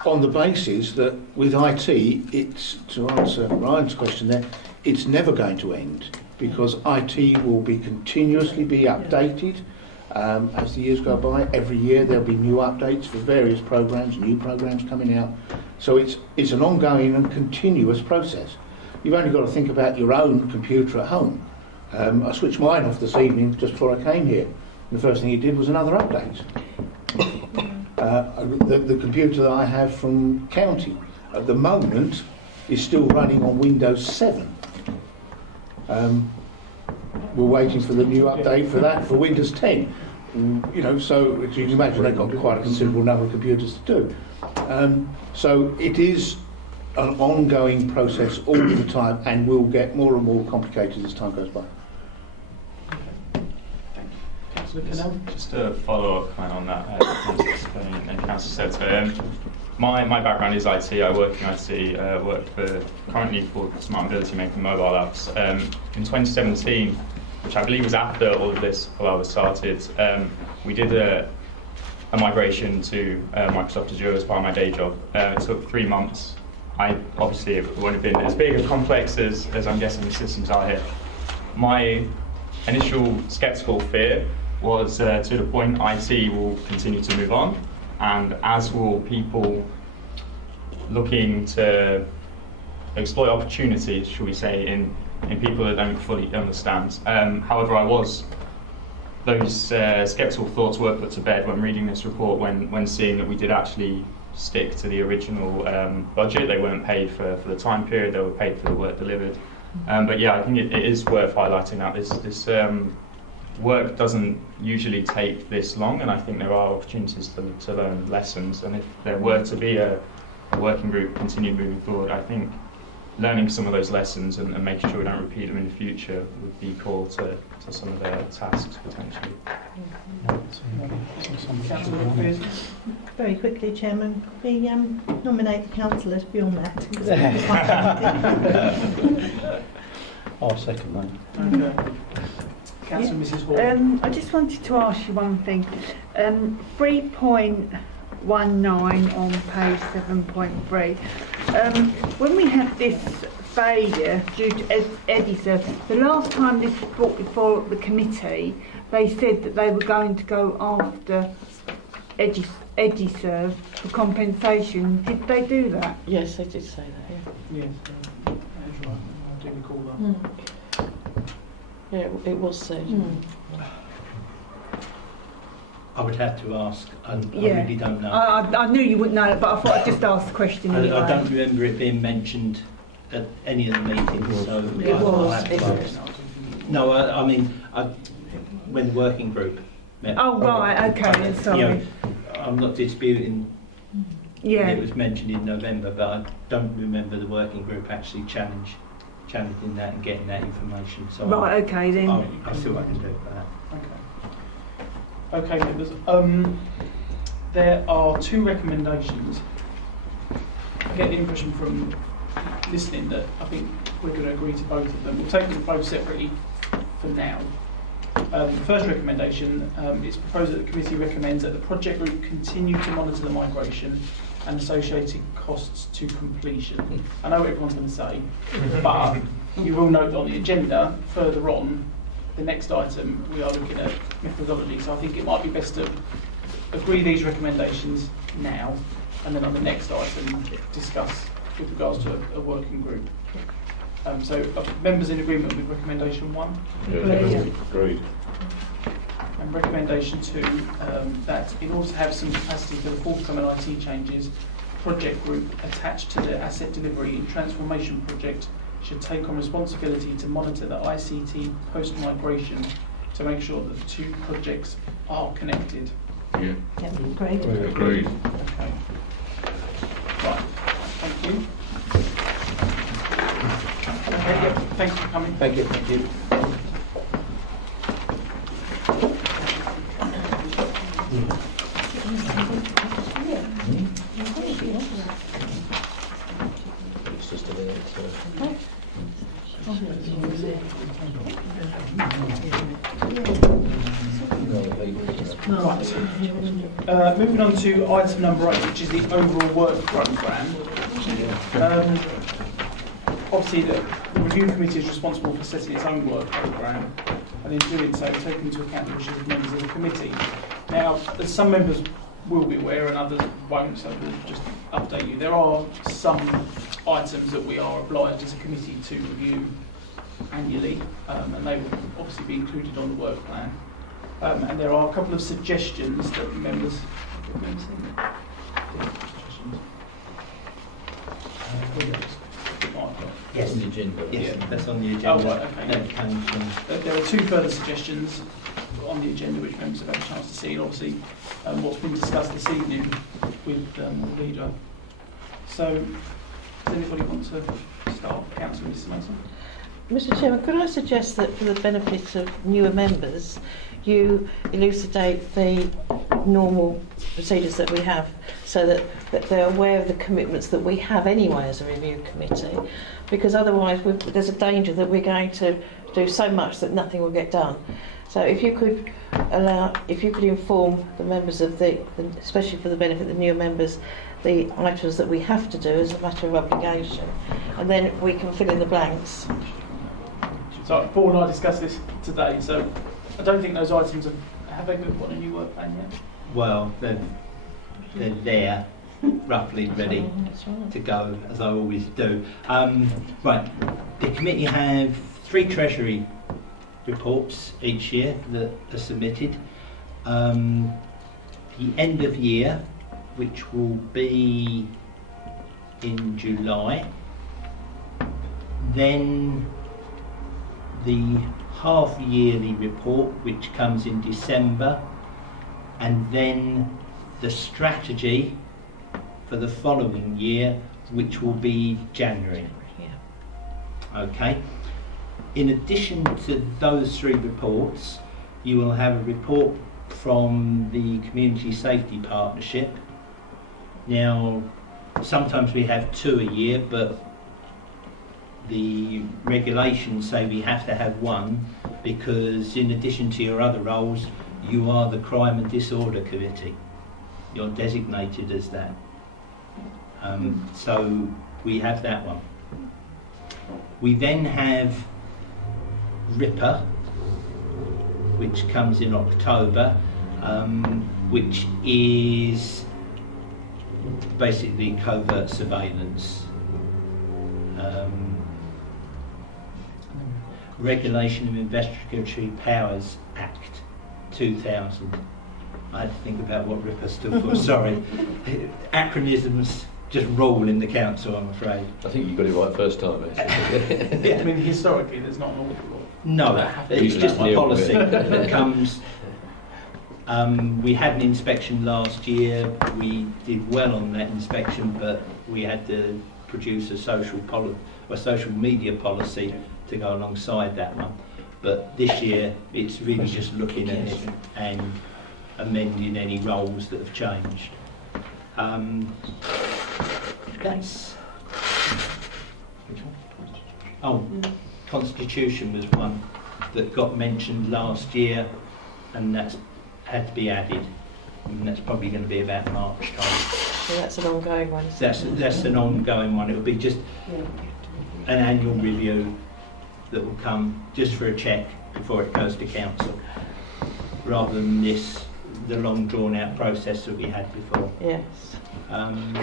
On the basis that with IT, it's, to answer Ryan's question there, it's never going to end, because IT will be continuously be updated. As the years go by, every year there'll be new updates for various programs, new programs coming out. So it's an ongoing and continuous process. You've only got to think about your own computer at home. I switched mine off this evening just before I came here. The first thing it did was another update. The computer that I have from county at the moment is still running on Windows 7. We're waiting for the new update for that, for Windows 10. You know, so as you can imagine, they've got quite a considerable number of computers to do. So it is an ongoing process all the time, and will get more and more complicated as time goes by. Councillor Cannell? Just to follow up on that, and Councillor said, my background is IT. I work in IT, work for currently for Smart Mobility, making mobile apps. In 2017, which I believe was after all of this was started, we did a migration to Microsoft Azure as part of my day job. It took 3 months. Obviously it wouldn't have been as big and complex as I'm guessing the systems are here. My initial sceptical fear was to the point IT will continue to move on, and as will people looking to exploit opportunities, shall we say, in people that don't fully understand. However, those sceptical thoughts were put to bed when reading this report, when seeing that we did actually stick to the original budget. They weren't paid for the time period, they were paid for the work delivered. But yeah, I think it is worth highlighting that this work doesn't usually take this long, and I think there are opportunities to learn lessons, and if there were to be a working group continued moving forward, I think learning some of those lessons and making sure we don't repeat them in the future would be core to some of their tasks potentially. Councillor Pearson. Very quickly, Chairman, we nominate the councillor to be on that. I'll second that. Okay. Councillor Mrs Hall. I just wanted to ask you one thing. 3.19 on page 7.3. When we had this failure due to Ediserve, the last time this was brought before the committee, they said that they were going to go after Ediserve for compensation. Did they do that? Yes, they did say that, yeah. Yes, that's right. I do recall that. Yeah, it was said. I would have to ask. I Yeah. really don't know. I knew you wouldn't know it, but I thought I'd just ask the question I anyway. don't remember it being mentioned at any of the meetings, so It I'll was. have to It ask. No, I mean, when the working group met. Oh, right, okay, then, sorry. You know, I'm not disputing Yeah. it was mentioned in November, but I don't remember the working group actually challenging that and getting that information. So Right, okay then. I'll see what I can do for that. Okay, members. There are two recommendations. I get the impression from listening that I think we're going to agree to both of them. We'll take them both separately for now. The first recommendation is proposed that the committee recommends that the project group continue to monitor the migration and associated costs to completion. I know what everyone's going to say, but you will note on the agenda further on, the next item, we are looking at methodology. So I think it might be best to agree these recommendations now, and then on the next item discuss with regards to a working group. So are members in agreement with recommendation 1? Agreed. And recommendation 2, that in order to have some capacity for the forthcoming IT changes, project group attached to the asset delivery and transformation project should take on responsibility to monitor the ICT post-migration to make sure that the two projects are connected. Yeah, great. Agreed. Okay. Right, thank you. Okay, yeah, thanks for coming. Thank you. Thank you. It's just a bit, Right. Moving on to item number 8, which is the overall work programme. Obviously, the review committee is responsible for setting its own work programme, and in doing so, taking into account the wishes of members of the committee. Now, as some members will be aware and others won't, so we'll just update you. There are some items that we are obliged as a committee to review annually, and they will obviously be included on the work plan. And there are a couple of suggestions that members. Yes. On the agenda. Yes, that's on the agenda. Oh, right, okay. Yeah, and, There are two further suggestions on the agenda which members have had a chance to see, and obviously what's been discussed this evening with the leader. So, does anybody want to start? Councillor Mr Mason? Mr Chairman, could I suggest that for the benefit of newer members, you elucidate the normal procedures that we have so that they're aware of the commitments that we have anyway as a review committee, because otherwise there's a danger that we're going to do so much that nothing will get done. So if you could inform the members of especially for the benefit of the newer members, the items that we have to do as a matter of obligation, and then we can fill in the blanks. So Paul and I discussed this today, so I don't think those items have they got a new work plan yet? well, they're there, roughly ready to go, as I always do. Right, the committee have 3 Treasury reports each year that are submitted. The end of year, which will be in July, then the half-yearly report, which comes in December, and then the strategy for the following year, which will be January. Okay. In addition to those 3 reports, you will have a report from the Community Safety Partnership. Now, sometimes we have 2 a year, but the regulations say we have to have 1 because in addition to your other roles, you are the Crime and Disorder Committee. You're designated as that. So we have that one. We then have RIPA, which comes in October, which is basically covert surveillance. Regulation of Investigatory Powers Act 2000. I had to think about what RIPA stood for, sorry. Acronyms just rule in the council, I'm afraid. I think you got it right first time, actually. I mean, historically, there's not an awful lot. No, it's just a policy that comes. We had an inspection last year. We did well on that inspection, but we had to produce a social media policy to go alongside that one. But this year, it's really just looking at it and amending any roles that have changed. That's. Oh, Constitution was one that got mentioned last year, and that's had to be added. And that's probably going to be about March time. So that's an ongoing one. That's an ongoing one. It will be just an annual review that will come just for a check before it goes to council, rather than the long drawn out process that we had before. Yes. And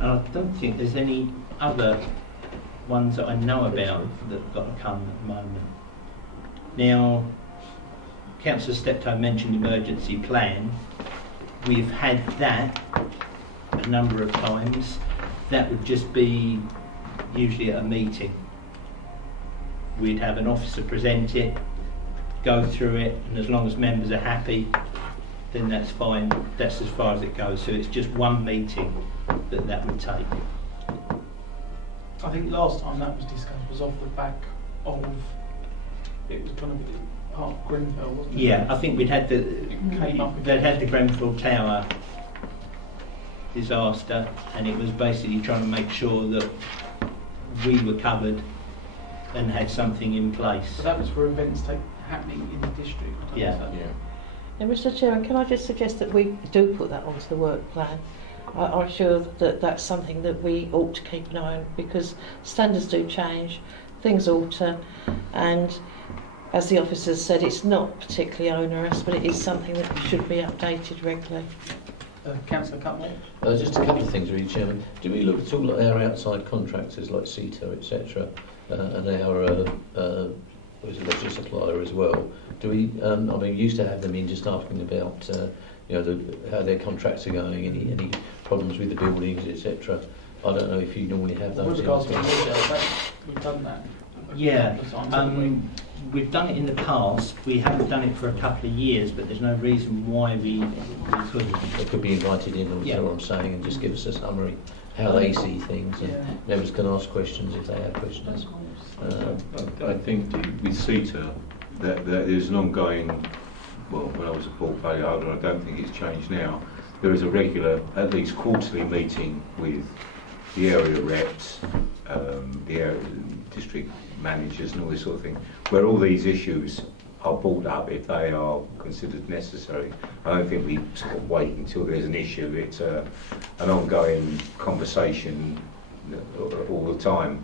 I don't think there's any other ones that I know about that have got to come at the moment. Now, Councillor Steptoe mentioned emergency plan. We've had that a number of times. That would just be usually at a meeting. We'd have an officer present it, go through it, and as long as members are happy, then that's fine. That's as far as it goes. So it's just one meeting that would take. I think last time that was discussed was off the back of, it was going to be Park Grenfell, wasn't it? Yeah, I think they'd had the Grenfell Tower disaster, and it was basically trying to make sure that we were covered and had something in place. So that was for events happening in the district. Yeah. And Mr. Chairman, can I just suggest that we do put that onto the work plan? I'm sure that that's something that we ought to keep an eye on, because standards do change, things alter, and as the officers said, it's not particularly onerous, but it is something that should be updated regularly. Councillor Cutmore? Just a couple of things, really, Chairman. Do we look at all at our outside contractors like CETA, etc., and our leisure supplier as well? Do we? I mean, we used to have them in just asking about, how their contracts are going, any problems with the buildings, etc. I don't know if you normally have those. With regards to the we've done that. Yeah, we've done it in the past. We haven't done it for a couple of years, but there's no reason why we couldn't. They could be invited in, or what I'm saying, and just give us a summary how they see things, and members can ask questions if they have questions. I think with CETA, that there's an ongoing, well, when I was a portfolio holder, I don't think it's changed now. There is a regular, at least quarterly meeting with the area reps, the area district managers and all this sort of thing, where all these issues are brought up if they are considered necessary. I don't think we sort of wait until there's an issue. It's an ongoing conversation all the time.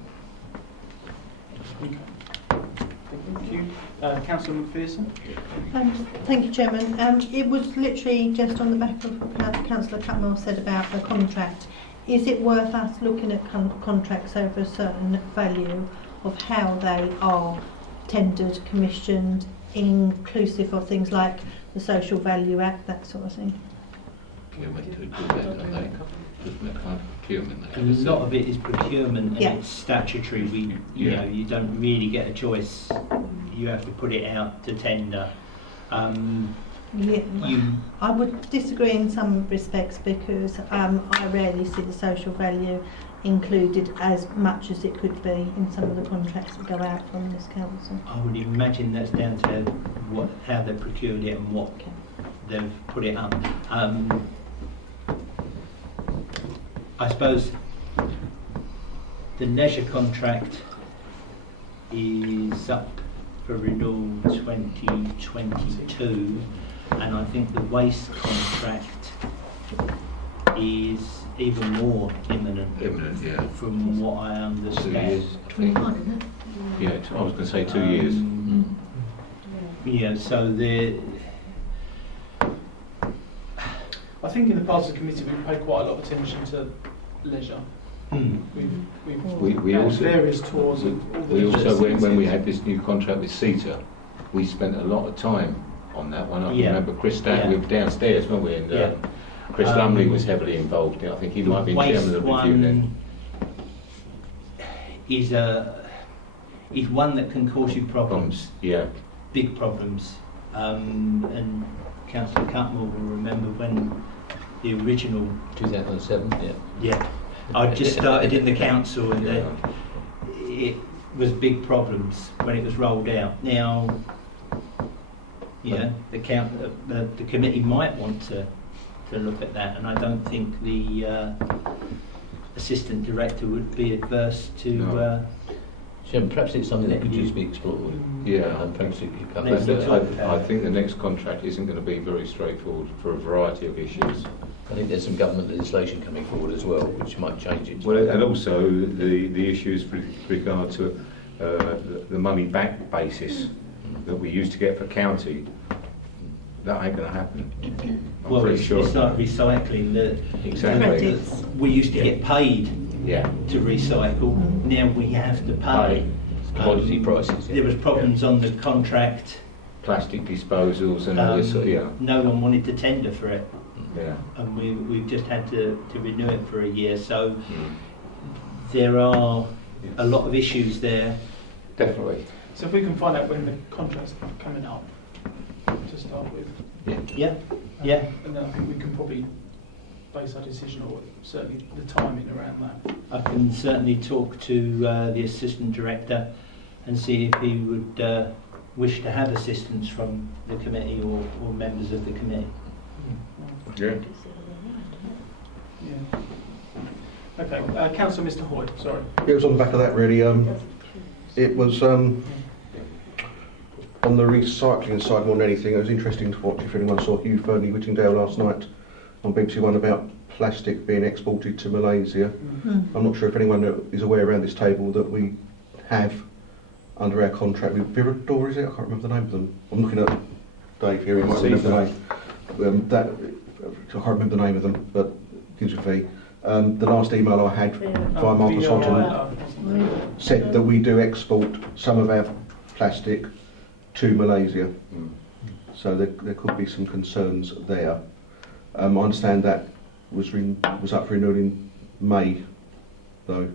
Okay. Thank you. Councillor McPherson? Thank you, Chairman. It was literally just on the back of what Councillor Cutmore said about the contract. Is it worth us looking at contracts over a certain value of how they are tendered, commissioned, inclusive of things like the Social Value Act, that sort of thing? A lot of it is procurement and it's statutory. You don't really get a choice. You have to put it out to tender. I would disagree in some respects because I rarely see the social value included as much as it could be in some of the contracts that go out from this council. I would imagine that's down to how they've procured it and what they've put it up. I suppose the leisure contract is up for renewal 2022, and I think the waste contract is even more imminent. Yeah. From what I understand. 2 years. 21, isn't it? Yeah, I was going to say 2 years. Yeah, so I think in the past, the committee, we've paid quite a lot of attention to leisure. We had also various tours of all the we also different when we cities. had this new contract with CETA, we spent a lot of time on that one. I Yeah. remember Chris Yeah. we were downstairs, weren't we? And Yeah. Chris Lumley was heavily involved. I think he might be chairman of the review then. Is one that can cause you problems, Yeah. big problems. And Councillor Cutmore will remember when the original 2007, yeah. I just started in the council, and it was big problems when it was rolled out. Now, the committee might want to look at that, and I don't think the assistant director would be adverse to. No. Chairman, perhaps it's something that could just be explored. Yeah. And perhaps it could come Let's back. look at I think the next contract isn't going to be very straightforward for a variety of issues. I think there's some government legislation coming forward as well, which might change it. Well, and also the issues with regard to the money back basis that we used to get for county. That ain't going to happen. I'm Well, pretty it's sure. like recycling. Exactly. Credits. We used to get paid Yeah. to recycle. Now we have to pay. Commodity prices. There was problems on the contract. Plastic disposals and all this. No one wanted to tender for it, Yeah. and we've just had to renew it for a year. So there are a lot of issues there. Definitely. So if we can find out when the contracts are coming up to start with, Yeah. and then I think we can probably base our decision, or certainly the timing around that. I can certainly talk to the assistant director and see if he would wish to have assistance from the committee or members of the committee. Yeah. Yeah. Okay, Councillor Mr. Hoyt, sorry. It was on the back of that really. It was on the recycling side more than anything. It was interesting to watch, if anyone saw Hugh Fernley Whittingdale last night on BBC One about plastic being exported to Malaysia. I'm not sure if anyone is aware around this table that we have under our contract with Viridor, is it? I can't remember the name of them. I'm looking at Dave here, he might remember the name. I can't remember the name of them, but gives a fee. The last email I had via Marcus Hodgson said that we do export some of our plastic to Malaysia. So there could be some concerns there. I understand that was up for renewal in May, though.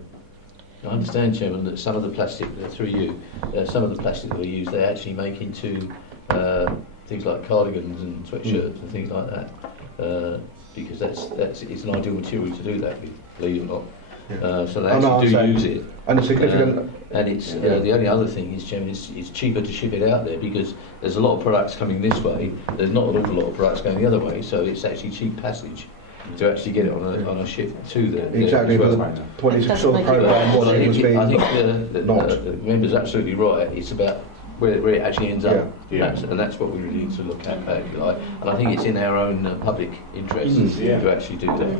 I understand, Chairman, that some of the plastic, through you, some of the plastic that we use, they actually make into things like cardigans and sweatshirts and things like that, because it's an ideal material to do that with, believe it or not. So they actually do use it. And it's significant. And it's the only other thing is, Chairman, it's cheaper to ship it out there because there's a lot of products coming this way. There's not an awful lot of products going the other way, so it's actually cheap passage to actually get it on a ship to the Exactly, but the point is, sort of programme was it was being I think the not. member's absolutely right. It's about where it actually ends up, Yeah. and that's what we really need to look at, if you like. And I think it's in our own public interest to actually do that.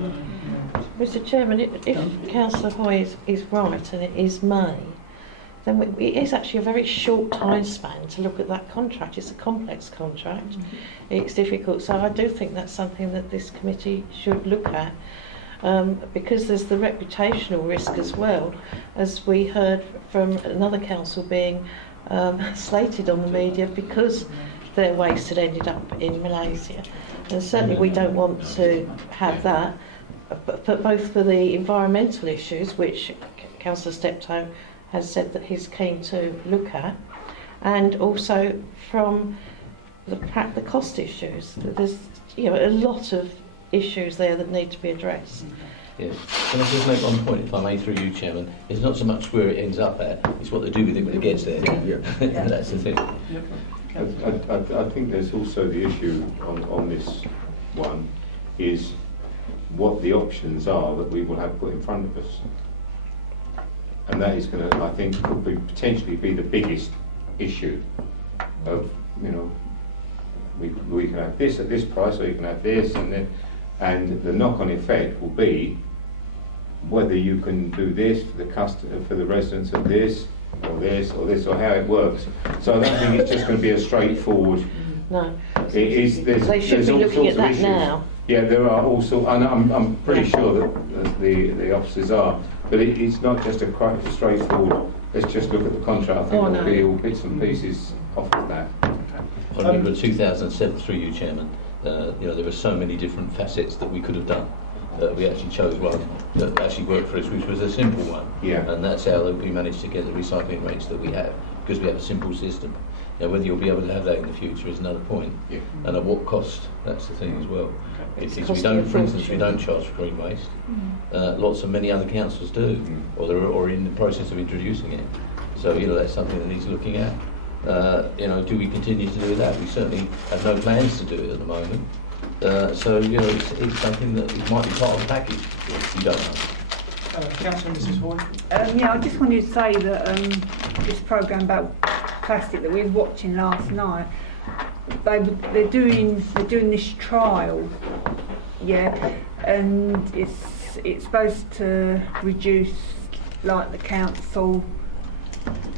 Mr. Chairman, if Councillor Hoy is right and it is May, then it is actually a very short time span to look at that contract. It's a complex contract. It's difficult. So I do think that's something that this committee should look at, because there's the reputational risk as well, as we heard from another council being slated on the media because their waste had ended up in Malaysia. And certainly we don't want to have that, but both for the environmental issues, which Councillor Steptoe has said that he's keen to look at, and also from the cost issues. There's a lot of issues there that need to be addressed, Yes. Can I just make one point, if I may, through you, Chairman? It's not so much where it ends up at, it's what they do with it when it gets there. Yeah. That's the thing. I think there's also the issue on this one is what the options are that we will have put in front of us. And that is going to, I think, could be potentially be the biggest issue of, you know, we can have this at this price, or you can have this, and the knock-on effect will be whether you can do this for the customer, for the residents of this, or this, or this, or how it works. So I don't think it's just going to be a straightforward. No. It is. They should be looking at that now. Yeah, there are also, and I'm pretty sure that the officers are, but it's not just a quite straightforward. Let's just look at the contract. I think there'll be all bits and pieces off of that. I remember 2007, through you, Chairman. You know, there were so many different facets that we could have done. We actually chose one that actually worked for us, which was a simple one. Yeah. And that's how we managed to get the recycling rates that we have, because we have a simple system. Now, whether you'll be able to have that in the future is another point. Yeah. And at what cost, that's the thing as well. It's Because we don't, for instance, we don't charge for green waste. Lots of many other councils do, or they're already in the process of introducing it. So, you know, that's something that needs looking at. You know, do we continue to do that? We certainly have no plans to do it at the moment. So, you know, it's something that might be part of the package. You don't know. Councillor Mrs. Hoy. Yeah, I just wanted to say that this programme about plastic that we were watching last night, they're doing this trial, yeah, and it's supposed to reduce, like, the council,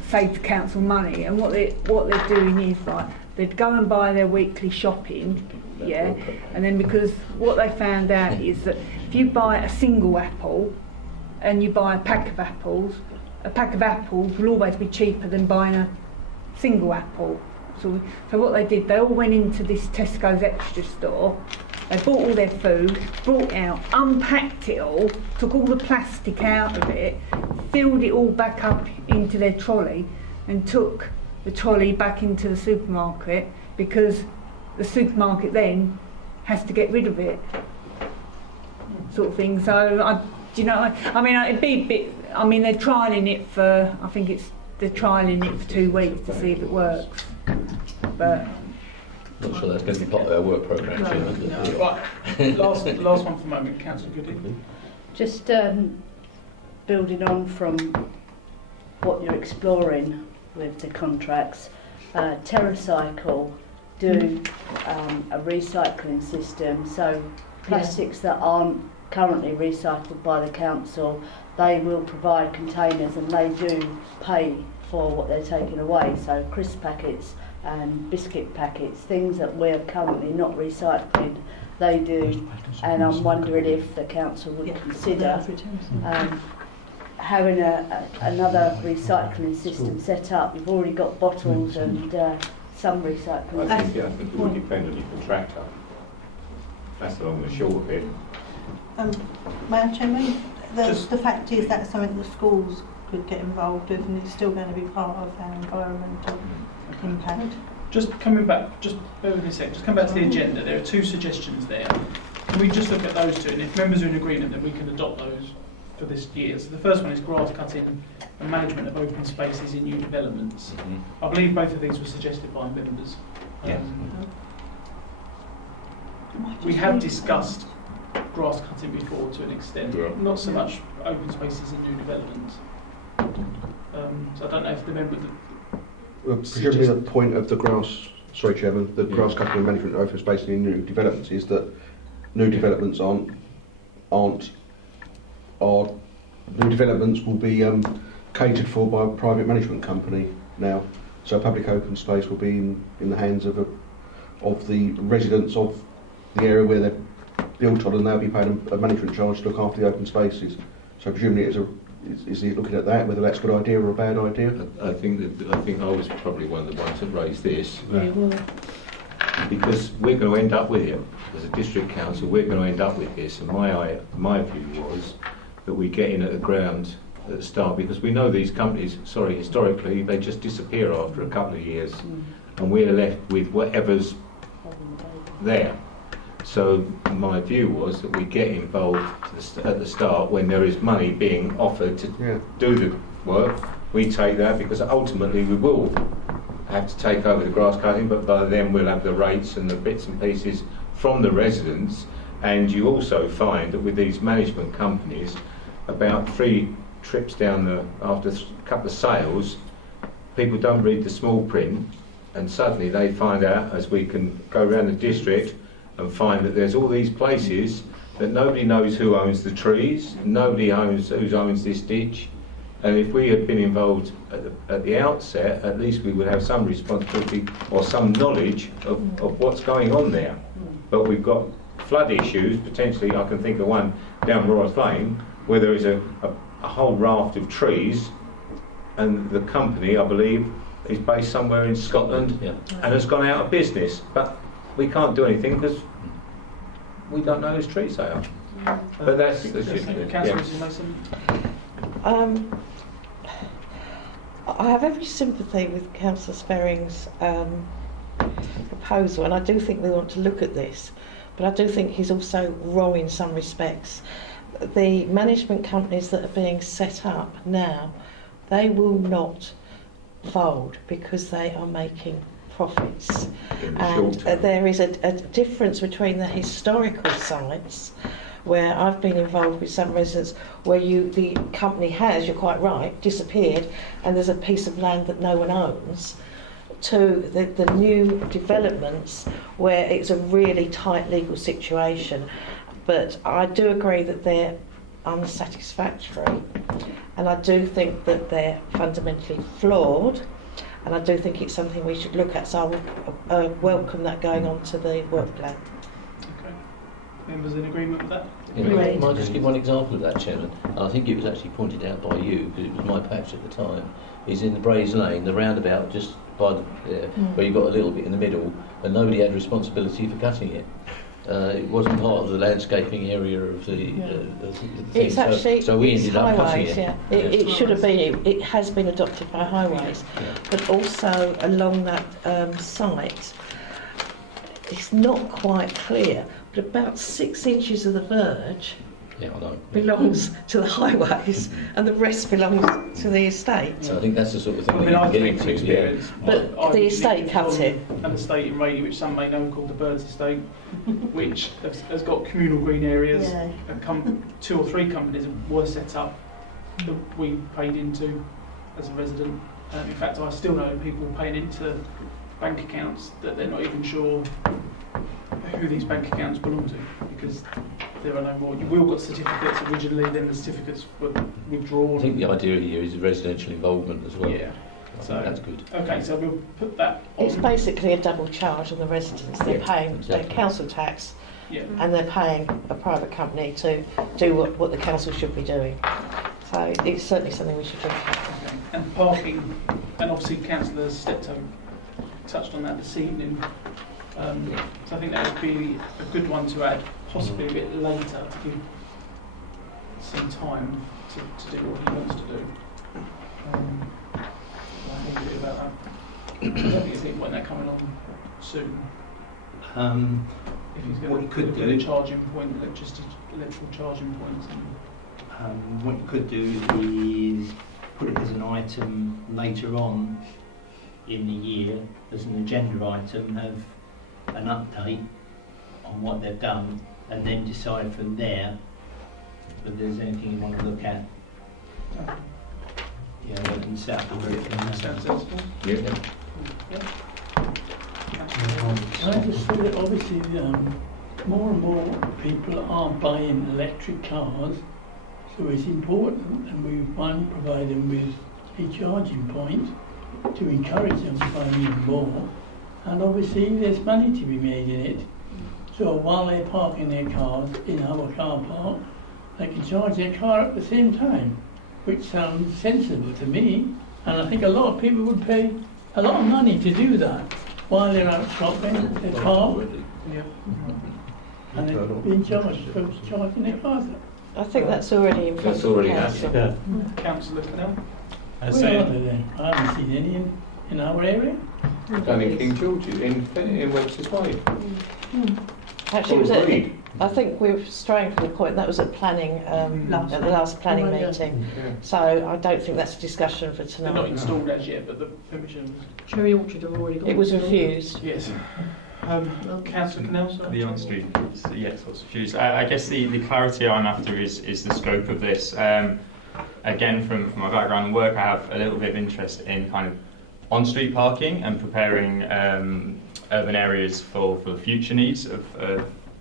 save the council money, and what they're doing is, like, they'd go and buy their weekly shopping, yeah, and then because what they found out is that if you buy a single apple and you buy a pack of apples will always be cheaper than buying a single apple. So what they did, they all went into this Tesco's Extra store, they bought all their food, brought it out, unpacked it all, took all the plastic out of it, filled it all back up into their trolley, and took the trolley back into the supermarket, because the supermarket then has to get rid of it, sort of thing. So it'd be a bit. I mean, they're trialling it for. I think they're trialling it for 2 weeks to see if it works. But Not sure that's going to be part of our work programme, Chairman. Right. Last one for the moment, Councillor Goody. Just building on from what you're exploring with the contracts, TerraCycle do a recycling system, so plastics that aren't currently recycled by the council, they will provide containers, and they do pay for what they're taking away, so crisp packets and biscuit packets, things that we're currently not recycling, they do. And I'm wondering if the council would consider having another recycling system set up. You've already got bottles and some recycling. I think it would depend on your contractor. That's the long and the short of it. Madam Chairman, the fact is that's something the schools could get involved with, and it's still going to be part of our environmental impact. Just coming back, just bear with me a second, just come back to the agenda. There are 2 suggestions there. Can we just look at those 2, and if members are in agreement, then we can adopt those for this year. So the first one is grass cutting and management of open spaces in new developments. I believe both of these were suggested by members. We have discussed grass cutting before to an extent, not so much open spaces in new developments. So I don't know if the member... Presumably the point of the grass, sorry Chairman, the grass cutting and management of open space in new developments is that new developments new developments will be catered for by a private management company now. So public open space will be in the hands of the residents of the area where they're built on, and they'll be paying a management charge to look after the open spaces. So presumably is he looking at that, whether that's a good idea or a bad idea? I think I was probably one of the ones that raised this. Because we're going to end up with it, as a district council, we're going to end up with this, and my view was that we get in at the ground at the start, because we know these companies, historically, they just disappear after a couple of years, and we're left with whatever's there. So my view was that we get involved at the start when there is money being offered to do the work. We take that because ultimately we will have to take over the grass cutting, but by then we'll have the rates and the bits and pieces from the residents. And you also find that with these management companies, about 3 trips down after a couple of sales, people don't read the small print, and suddenly they find out, as we can go around the district and find that there's all these places that nobody knows who owns the trees, nobody owns who owns this ditch. And if we had been involved at the outset, at least we would have some responsibility or some knowledge of what's going on there. But we've got flood issues, potentially. I can think of one down Royal Lane where there is a whole raft of trees, and the company, I believe, is based somewhere in Scotland and has gone out of business. But we can't do anything because we don't know whose trees they are. But that's the Councillor Mason. I have every sympathy with Councillor Sperring's proposal, and I do think we want to look at this, but I do think he's also wrong in some respects. The management companies that are being set up now, they will not fold because they are making profits. And there is a difference between the historical sites, where I've been involved with some residents where the company has, you're quite right, disappeared, and there's a piece of land that no one owns, to the new developments where it's a really tight legal situation. But I do agree that they're unsatisfactory, and I do think that they're fundamentally flawed, and I do think it's something we should look at, so I would welcome that going on to the work plan. Okay. Members in agreement with that? Yeah, might I just give one example of that, Chairman? And I think it was actually pointed out by you, because it was my patch at the time, is in the Braes Lane, the roundabout just by where you've got a little bit in the middle, and nobody had responsibility for cutting it. It wasn't part of the landscaping area of the thing. It's actually, so we ended up cutting highways, it. It should have been, it has been adopted by highways, but also along that site, it's not quite clear, but about 6 inches of the verge belongs to the highways and the rest belongs to the estate. So I think that's the sort of thing I mean, we I can get think into. from experience, But the estate cut it. An estate in Rayleigh, which some may know, called the Birds Estate, which has got communal green areas. Yeah. 2 or 3 companies were set up that we paid into as a resident. In fact, I still know people paying into bank accounts that they're not even sure who these bank accounts belong to, because there are no more. We all got certificates originally, then the certificates were withdrawn. I think the idea here is residential involvement as well. Yeah. So that's good. Okay, so we'll put that on. It's basically a double charge on the residents. They're paying their council tax, and they're paying a private company to do what the council should be doing. So it's certainly something we should look at. Okay. And parking, and obviously Councillor Steptoe touched on that this evening. So I think that would be a good one to add, possibly a bit later, to give some time to do what he wants to do. I think a bit about that. I don't think there's point that coming on soon. If he's going to could do do a charging point, electrical charging points. what you could do is put it as an item later on in the year, as an agenda item, have an update on what they've done, and then decide from there if there's anything you want to look at. Yeah, we can set up a group. Sounds sensible? Yeah. Can I just say that obviously more and more people are buying electric cars, so it's important, and we provide them with a charging point to encourage them to buy even more, and obviously there's money to be made in it. So while they're parking their cars in our car park, they can charge their car at the same time, which sounds sensible to me, and I think a lot of people would pay a lot of money to do that while they're out shopping, they park, and they're being charged for charging their cars up. I think that's already in front That's of already the council. happening. Councillor Canal? Where are they then? I haven't seen any in our area. Down in King George's, in Webster's Way. Actually, it was I think we're straying from the point that was at planning at the last planning meeting. So I don't think that's a discussion for They're not tonight. installed as yet, but the permission. Cherry Orchard have already got It was installed. refused. Yes. Councillor Connell, sir? The on-street, yes, I was confused. I guess the clarity I'm after is the scope of this. Again, from my background and work, I have a little bit of interest in kind of on-street parking and preparing urban areas for the future needs of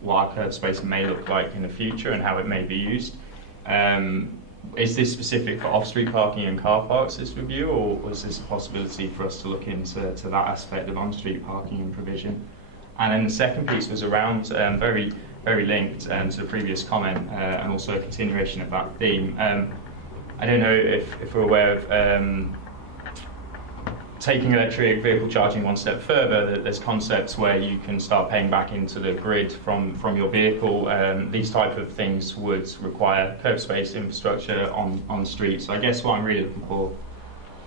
what our curb space may look like in the future and how it may be used. Is this specific for off-street parking and car parks, this review, or was this a possibility for us to look into that aspect of on-street parking and provision? And then the second piece was around, very linked to the previous comment, and also a continuation of that theme. I don't know if we're aware of taking electric vehicle charging one step further, that there's concepts where you can start paying back into the grid from your vehicle. These type of things would require curb space infrastructure on streets. So I guess what I'm really looking for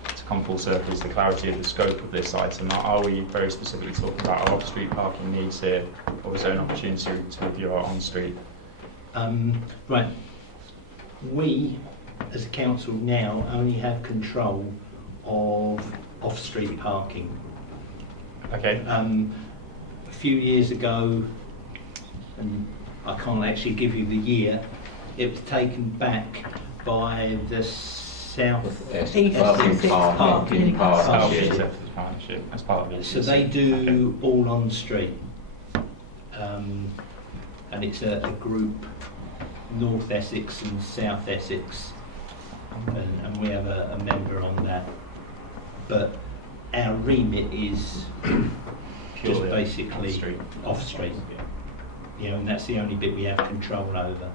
to come full circle is the clarity of the scope of this item. Are we very specifically talking about our off-street parking needs here, or is there an opportunity to review our on-street? Right. We, as a council now, only have control of off-street parking. Okay. A few years ago, and I can't actually give you the year, it was taken back by the South Parking Partnership. Partnership. That's part of it. So they do all on street, and it's a group, North Essex and South Essex, and we have a member on that. But our remit is just basically off street. And that's the only bit we have control over.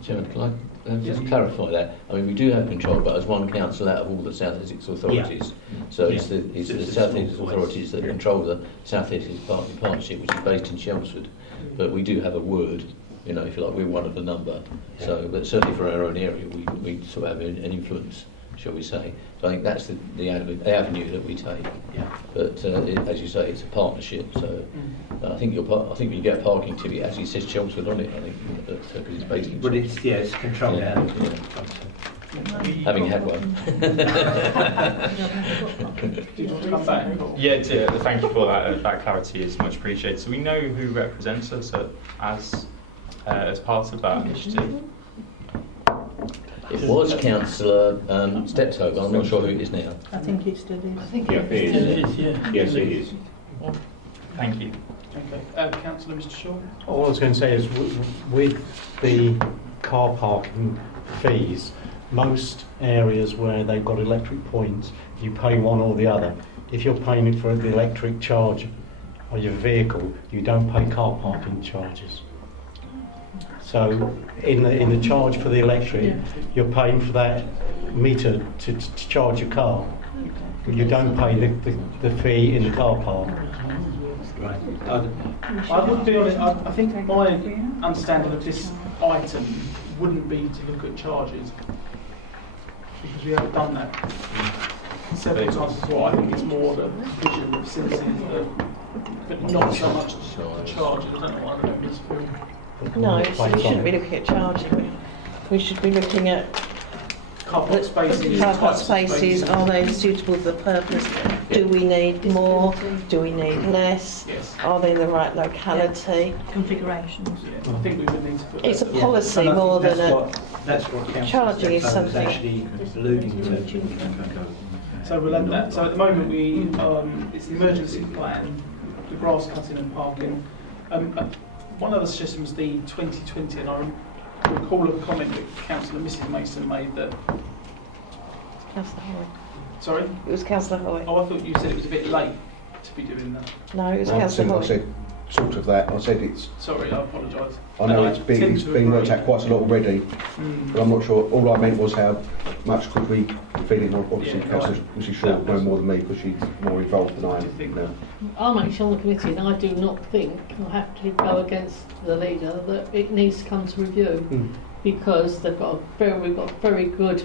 Chairman, can I just clarify that? I mean, we do have control, but as one council out of all the South Essex authorities. So it's the South Essex authorities that control the South Essex Parking Partnership, which is based in Chelmsford. But we do have a word, if you like, we're one of the number. So, but certainly for our own area, we sort of have an influence, shall we say. So I think that's the avenue that we take. Yeah. But as you say, it's a partnership. So I think you get a parking ticket. It actually says Chelmsford on it. I think because it's based in. But it's controlled out. Having had one. Yeah, thank you for that. That clarity is much appreciated. So we know who represents us as part of that initiative. It was Councillor Steptoe, I'm not sure who it is now. I think it still is. I think it is. Yes, it is. Thank you. Okay. Councillor Mr. Shaw? All I was going to say is with the car parking fees, most areas where they've got electric points, you pay one or the other. If you're paying for the electric charge on your vehicle, you don't pay car parking charges. So in the charge for the electric, you're paying for that meter to charge your car. You don't pay the fee in the car park. Right. I would be honest, I think my understanding of this item wouldn't be to look at charges, because we haven't done that several times as well. I think it's more the provision of facilities, but not so much the charges. I don't know what other members feel. No, so we shouldn't be looking at charging. We should be looking at car park spaces. Car park spaces, are they suitable for the purpose? Do we need more? Do we need less? Yes. Are they in the right locality? Configurations. Yeah, I think we would need to put It's a that. policy more than That's what Councillor charging is Steptoe was something. actually alluding to. So we'll add that. So at the moment it's the emergency plan, the grass cutting and parking. One of the suggestions was the 2020, and I recall a comment that Councillor Mrs Mason made that. Councillor Hoy. Sorry? It was Councillor Hoy. Oh, I thought you said it was a bit late to be doing that. No, it was I Councillor Hoy. said sort of that. I said it's. Sorry, I apologise. I know And it's been tend to being worked agree. out quite a lot already, but I'm not sure. All I meant was how much could we feed it. Obviously, Yeah, Councillor Mrs Short know more than me because she's more involved than I am now. I'm actually on the committee, and I do not think I have to go against the leader that it needs to come to review because we've got very good.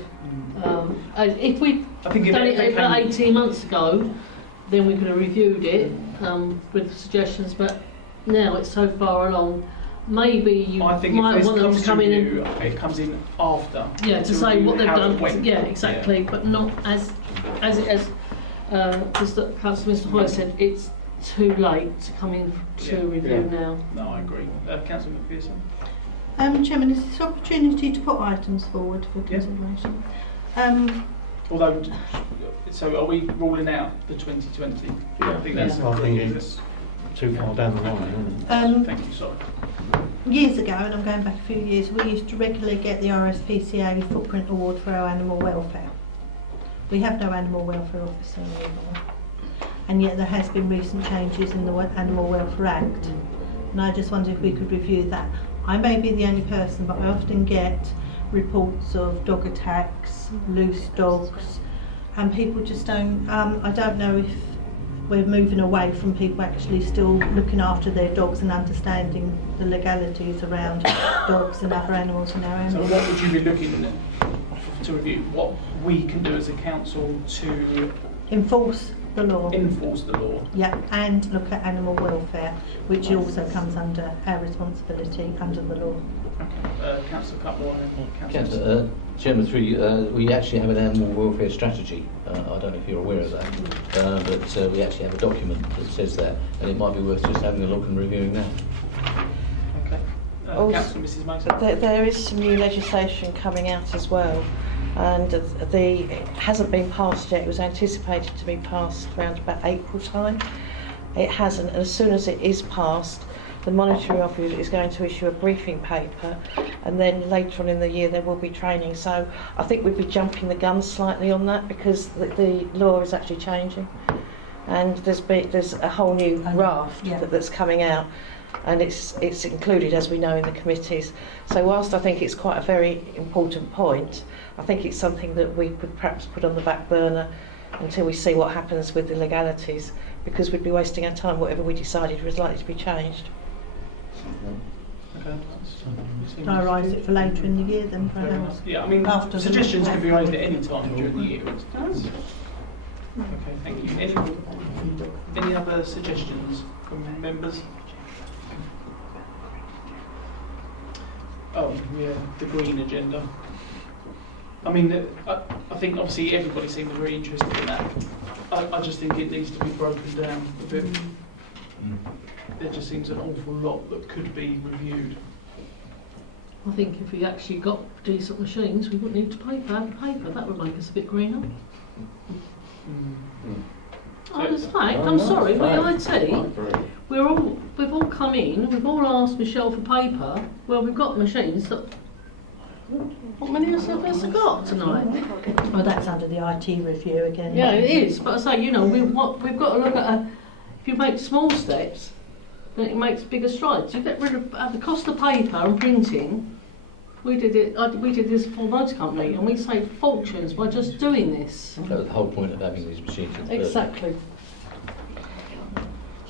If we'd I think done it about 18 months ago, then we could have reviewed it with suggestions. But now it's so far along, maybe you I think might if this want them to comes come in review, it comes in after. and to say review what they've how it done. went. Yeah, exactly, but not as Mr. Hoyle said, it's too late to come in to review now. No, I agree. Councillor McPherson. Chairman, is this opportunity to put items forward for consideration? Although, so are we ruling out the 2020? I think that's. I think it's too far down the line, isn't it? Thank you, sorry. Years ago, and I'm going back a few years, we used to regularly get the RSPCA Footprint Award for our animal welfare. We have no animal welfare officer anymore, and yet there has been recent changes in the Animal Welfare Act, and I just wondered if we could review that. I may be the only person, but I often get reports of dog attacks, loose dogs, and people just don't, I don't know if we're moving away from people actually still looking after their dogs and understanding the legalities around dogs and other animals in our So animals. what would you be looking to review? What we can do as a council to enforce the law. Enforce the law. Yeah, and look at animal welfare, which also comes under our responsibility under the law. Councillor Cutmore and Councillor, Chairman, we actually have an animal welfare strategy. I don't know if you're aware of that, but we actually have a document that says that, and it might be worth just having a look and reviewing that. Okay. Councillor Mrs. Mason. There is some new legislation coming out as well, and it hasn't been passed yet. It was anticipated to be passed around about April time. It hasn't, and as soon as it is passed, the Monetary Office is going to issue a briefing paper, and then later on in the year there will be training. So I think we'd be jumping the gun slightly on that, because the law is actually changing, and there's a whole new raft that's coming out, and it's included, as we know, in the committees. So whilst I think it's quite a very important point, I think it's something that we could perhaps put on the back burner until we see what happens with the legalities, because we'd be wasting our time. Whatever we decided was likely to be changed. Okay. Can I raise it for later in the year then, perhaps? Yeah, I mean, After suggestions can be raised at any time during the year. Okay, thank you. Any other suggestions from members? Oh, yeah, the green agenda. I mean, I think obviously everybody seems very interested in that. I just think it needs to be broken down a bit. There just seems an awful lot that could be reviewed. I think if we actually got decent machines, we wouldn't need to pay for paper. That would make us a bit greener. Oh, that's fact. I'm sorry, we IT. We've all come in. We've all asked Michelle for paper. Well, we've got machines that. What many of us have got tonight? Well, that's under the IT review again. Yeah, it is. But I say, we've got to look at if you make small steps, then it makes bigger strides. You get rid of the cost of paper and printing. We did this for a motor company, and we saved fortunes by just doing this. That was the whole point of having these machines. Exactly.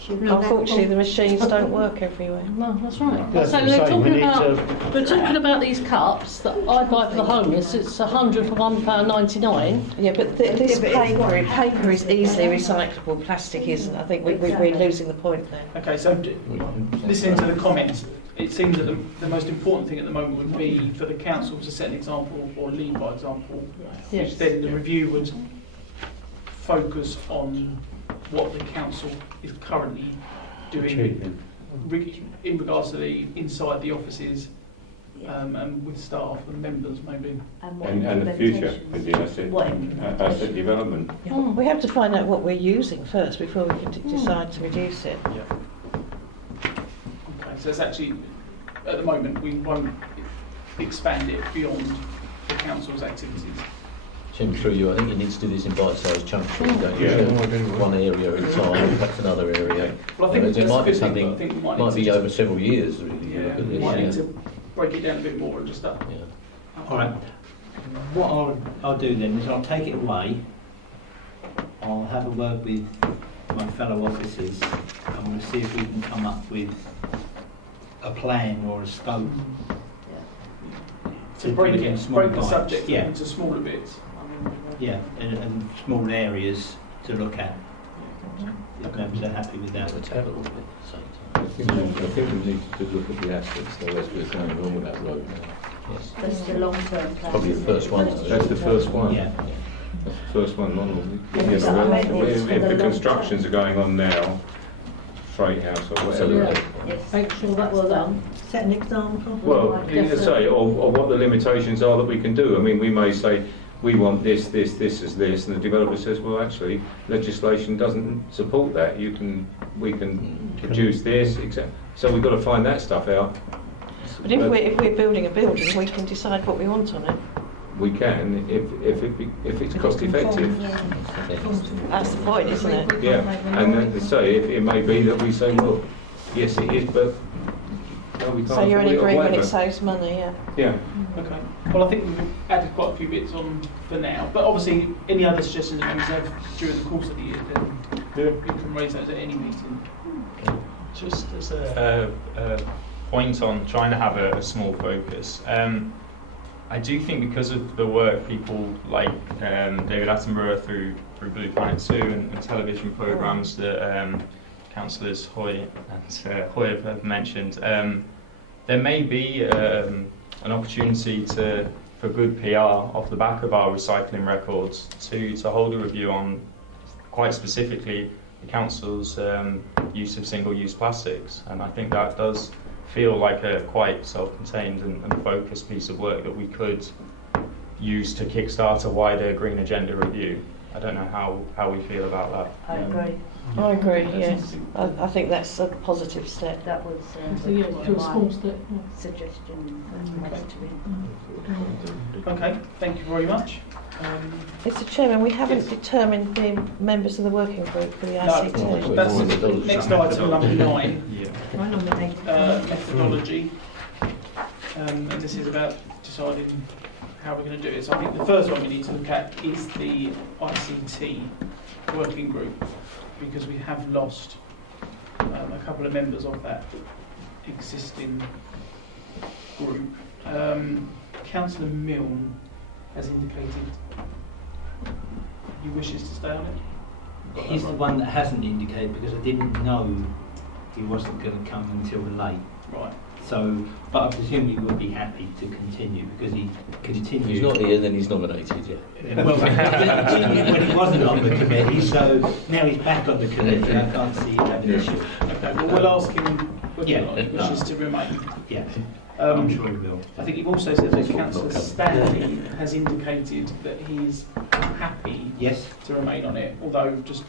Unfortunately, the machines don't work everywhere. No, that's right. That's So what I'm saying, we're talking about these cups that I buy for the homeless. It's 100 for £1.99. Yeah, but this paper is easily recyclable. Plastic isn't. I think we're losing the point there. Okay, so listening to the comments, it seems that the most important thing at the moment would be for the council to set an example or lead by example, Yes. which then the review would focus on what the council is currently doing in regards to the inside the offices and with staff and members maybe. And the future with the asset development. We have to find out what we're using first before we can decide to reduce it. Yeah. Okay, so it's actually, at the moment, we won't expand it beyond the council's activities. Jim, through you, I think you need to do this in bite-sized chunks. Don't you? One area at a time, perhaps another area. Well, I think it that's might a be good thing, something. but I think we Might be over several years, really. Yeah, we might need to break it down a bit more and just that. Yeah. All right. What I'll do then is I'll take it away. I'll have a word with my fellow officers and we'll see if we can come up with a plan or a scope. To break do it in it, small break the bites. subject Yeah. into smaller bits. Yeah, and small areas to look at. If members are happy with that. Let's have a little bit at the same time. I think we need to look at the assets though as we're going along with that road now. Yes. That's the long-term plan. Probably the first one. That's the first one. Yeah. That's the first one on. Is that amended for If the the long constructions are going on now, Freight House or whatever. Yeah. Yes. Make sure that's done. Set an example. Well, you Yes, can say, or what the limitations are that we can do. I mean, we may say, we want this as this, and the developer says, well, actually, legislation doesn't support that. We can produce this, etc. So we've got to find that stuff out. But if we're building a building, we can decide what we want on it. We can, if it's cost effective. That's the point, isn't it? Yeah, and then to say, it may be that we say, well, yes, it is, but no, we can't. So you're in afford it or agreement it whatever. saves money, yeah? Yeah. Okay. Well, I think we've added quite a few bits on for now, but obviously any other suggestions that you have during the course of the year, then you can raise those at any meeting. Just as a point on trying to have a small focus, I do think because of the work people like David Attenborough through Blue Planet 2 and television programmes that councillors Hoy and Hoy have mentioned, there may be an opportunity for good PR off the back of our recycling records to hold a review on quite specifically the council's use of single-use plastics, and I think that does feel like a quite self-contained and focused piece of work that we could use to kickstart a wider green agenda review. I don't know how we feel about that. I agree. I agree, yes. I think that's a positive step. That was So yeah, to a small step. suggestion next to it. Okay, thank you very much. Mr Chairman, we haven't determined the members of the working group for the No, ICT. that's next item, number 9. I nominate Methodology. And this is about deciding how we're going to do it. So I think the first one we need to look at is the ICT working group, because we have lost a couple of members of that existing group. Councillor Milne has indicated he wishes to stay on it. He's the one that hasn't indicated because I didn't know he wasn't going to come until late. Right. So, but I presume he would be happy to continue because he continued. If he's not here, then he's nominated, yeah. Well, when he wasn't on the committee, so now he's back on the committee, I can't see him having an issue. Okay, well, we'll ask him whether or not he wishes to remain. Yeah, I'm sure he will. I think you've also said that Councillor Stanley has indicated that he's happy to remain on it, although, just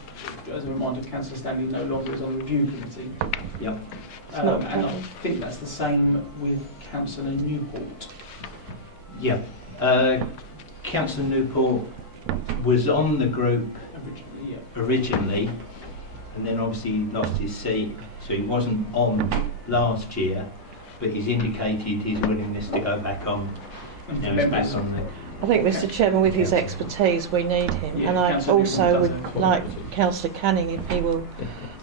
as a reminder, Councillor Stanley no longer is on the review committee. Yep. And I think that's the same with Councillor Newport. Yeah. Councillor Newport was on the group originally, and then obviously he lost his seat, so he wasn't on last year, but he's indicated his willingness to go back on. Now he's back on the. I think, Mr Chairman, with his expertise, we need him. Yeah, And I Councillor also Newport would doesn't. like Councillor Canning, if he will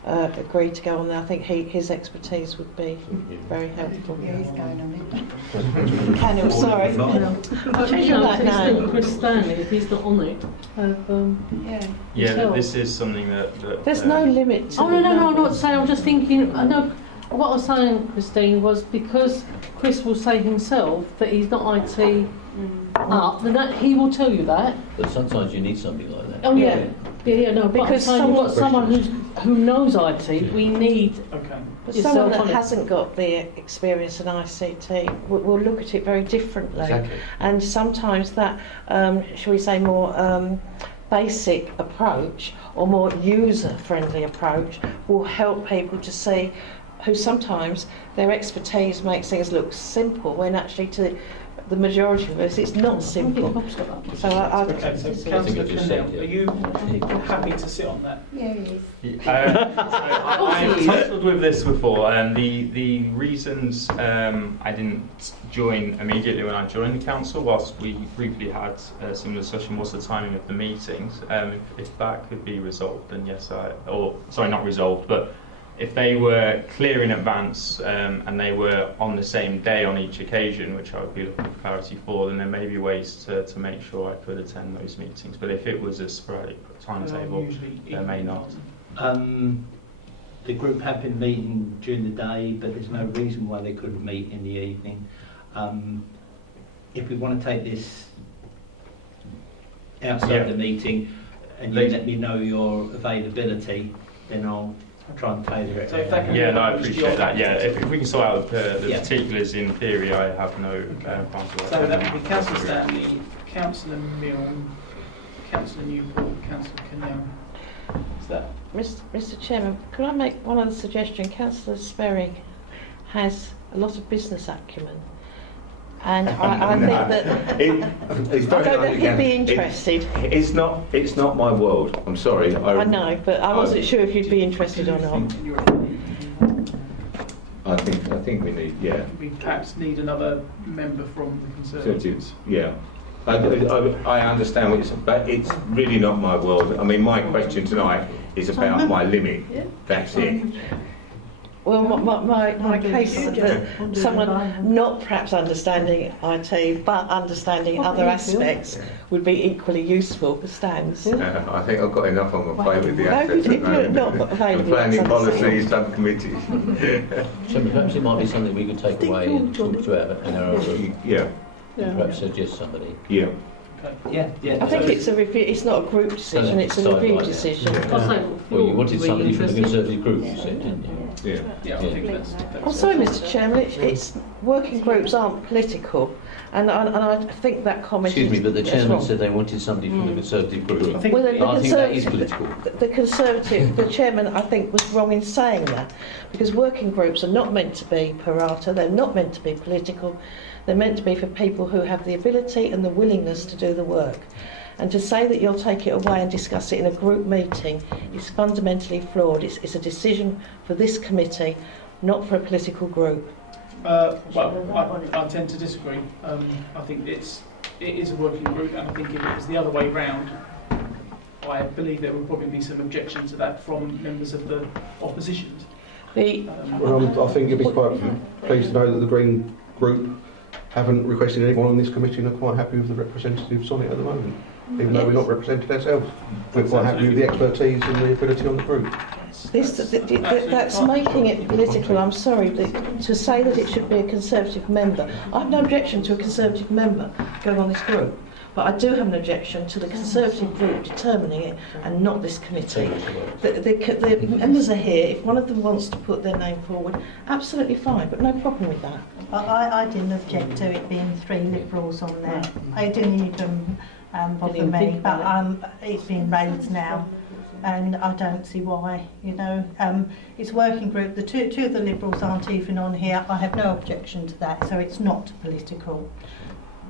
agree to go on there. I think his expertise would be very helpful. Yeah, he's going on it. Canning, sorry. Change your back now. Chris Stanley, if he's not on it, have Yeah, yourself. this is something that There's no limit to Oh no, I'm not saying. I'm just thinking. No, what I was saying, Christine, was because Chris will say himself that he's not IT up, then that, he will tell you that. But sometimes you need somebody like that. Oh yeah, no. Because But I'm saying you've got someone who knows IT. We need. Okay. But yourself someone that on it. hasn't got the experience in ICT will look at it very differently. Exactly. And sometimes that, shall we say, more basic approach or more user-friendly approach will help people to see who sometimes their expertise makes things look simple when actually to the majority of us it's not simple. So Okay, so Councillor Cannell, are you happy to sit on that? Yeah, he is. I've touched with this before, and the reasons I didn't join immediately when I joined the council, whilst we briefly had some discussion, was the timing of the meetings. If that could be resolved, then yes, not resolved, but if they were clear in advance and they were on the same day on each occasion, which I would be looking for clarity for, then there may be ways to make sure I could attend those meetings. But if it was a sporadic timetable, there may not. the group have been meeting during the day, but there's no reason why they couldn't meet in the evening. If we want to take this outside the meeting, and you let me know your availability, then I'll try and tailor it. So if that can Yeah, be no, I arranged, appreciate you're that. happy Yeah, to- if we can sort out the Yeah. particulars in theory, I have no problem with So that would be Councillor Stanley, Councillor Milne, Councillor Newport, Councillor Cannell. Is that? Mr Chairman, could I make one other suggestion? Councillor Sperry has a lot of business acumen. And I think that It's I very don't know nice if he'd be again. interested. It's not my world. I'm sorry. I know, but I wasn't sure if you'd be interested or not. I think we need, yeah. We perhaps need another member from the Conservatives. Yeah. I understand what it's but it's really not my world. I mean, my question tonight is about my limit. That's it. Well, my case is that someone not perhaps understanding IT but understanding other aspects would be equally useful for Stan's. I think I've got enough on my plate with the No, assets. if at the you're moment. not available, The planning that's policies, subcommittees. So perhaps it might be something we could take away and talk to in our group. Yeah. Perhaps suggest somebody. Yeah. Yeah. I think it's a review. It's not a group decision. It's a review decision. Well, you wanted somebody from the Conservative group, you said, didn't you? Yeah, I think that's. I'm sorry, Mr Chairman. It's working groups aren't political, and I think that comment. Excuse me, but the is chairman wrong. said they wanted somebody from the Conservative group. I think, Well, I think that is political. The Conservative, the chairman, I think, was wrong in saying that, because working groups are not meant to be per rata. They're not meant to be political. They're meant to be for people who have the ability and the willingness to do the work. And to say that you'll take it away and discuss it in a group meeting is fundamentally flawed. It's a decision for this committee, not for a political group. well, I tend to disagree. I think it is a working group, and I think if it was the other way round, I believe there would probably be some objection to that from members of the opposition. I think you'd be quite pleased to know that the Green Group haven't requested anyone on this committee and are quite happy with the representatives on it at the moment. Even though we're not represented ourselves, we're quite happy with the expertise and the ability on the group. That's making it political. I'm sorry, to say that it should be a Conservative member. I have no objection to a Conservative member going on this group, but I do have an objection to the Conservative group determining it and not this committee. The members are here. If one of them wants to put their name forward, absolutely fine, but no problem with that. I didn't object to it being 3 Liberals on there. I didn't even bother me, but it's been raised now, and I don't see why. It's a working group. The two of the Liberals aren't even on here. I have no objection to that, so it's not political.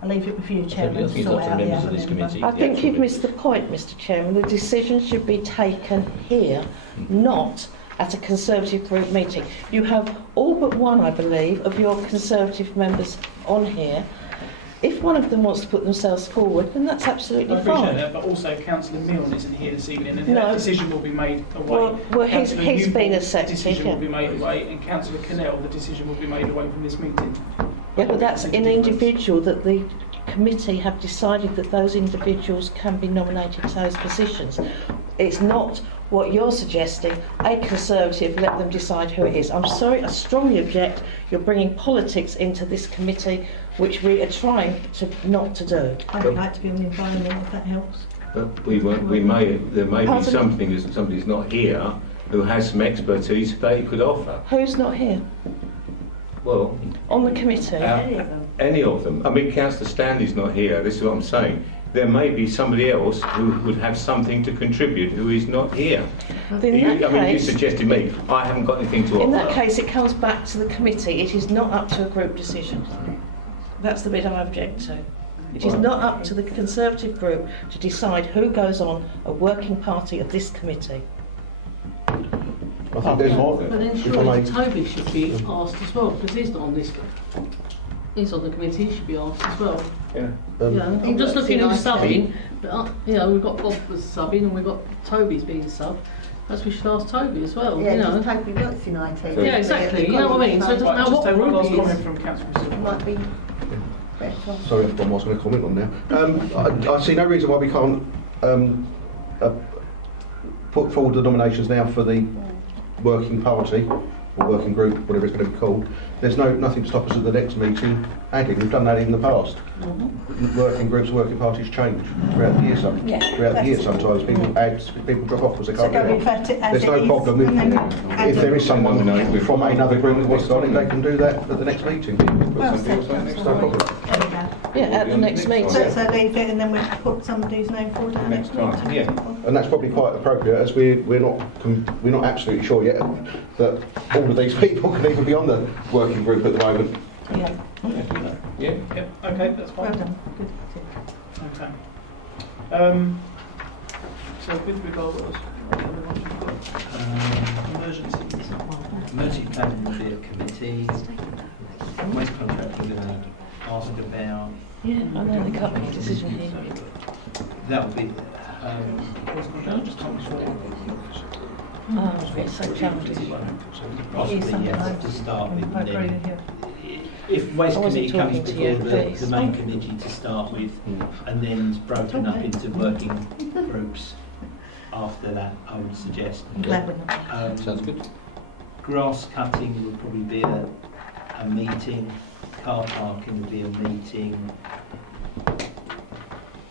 I'll leave it with you, Chairman, to sort out the other members. I think you've missed the point, Mr Chairman. The decision should be taken here, not at a Conservative group meeting. You have all but one, I believe, of your Conservative members on here. If one of them wants to put themselves forward, then that's absolutely I appreciate fine. that, but also Councillor Milne isn't here this evening, and No. that decision will be made away. Well, he's Councillor been Newport's accepted, decision yeah. will be made away, and Councillor Cannell, the decision will be made away from this meeting. Yeah, but that's an individual that the committee have decided that those individuals can be nominated to those positions. It's not what you're suggesting, a Conservative, let them decide who it is. I'm sorry, I strongly object. You're bringing politics into this committee, which we are trying to not to do. I would like to be on the environment, if that helps. But there may be something that somebody's not here who has some expertise they could offer. Who's not here Well, on the committee? any of them. I mean, Councillor Stanley's not here. This is what I'm saying. There may be somebody else who would have something to contribute who is not here. You suggested me. I haven't got anything to offer. In that case, it comes back to the committee. It is not up to a group decision. That's the bit I object to. It is not up to the Conservative group to decide who goes on a working party of this committee. I think there's more. But then surely Toby should be asked as well, because he's not on this. He's on the committee, he should be asked as well. Yeah. I'm just looking at the subbing, but we've got Bob as subbing and we've got Toby's being subbed. Perhaps we should ask Toby as well. Yeah, because Toby works in IT. Yeah, exactly. You know what I mean? So it doesn't matter what Just take one group last he comment is. from Councillor Might be Sorry, I forgot what I was going to comment on now. I see no reason why we can't put forward the nominations now for the working party or working group, whatever it's going to be called, there's nothing to stop us at the next meeting adding. We've done that in the past. Working groups, working parties change throughout the year. Throughout the year, sometimes people drop off because they can't do it. There's no problem if there is someone from another group that wants to on it, they can do that at the next meeting. It's no problem. Yeah, at the next meeting. So leave it and then we'll put somebody's name forward at the next meeting. Yeah, and that's probably quite appropriate, as we're not absolutely sure yet that all of these people can even be on the working group at the moment. Yeah. Yeah. Okay, that's fine. Well done. Good. Okay. So with regard emergencies. Emergency planning will be a committee. Waste contracting going to ask about. Yeah, I know they can't make a decision here. That will be. Oh, it's so challenging. Possibly, yes, to start with. I agree with you. If Waste I wasn't Committee comes talking to before you, the main committee to start with, and then is broken up into working groups after that, I would suggest. Sounds good. Grass cutting will probably be a meeting, car parking will be a meeting,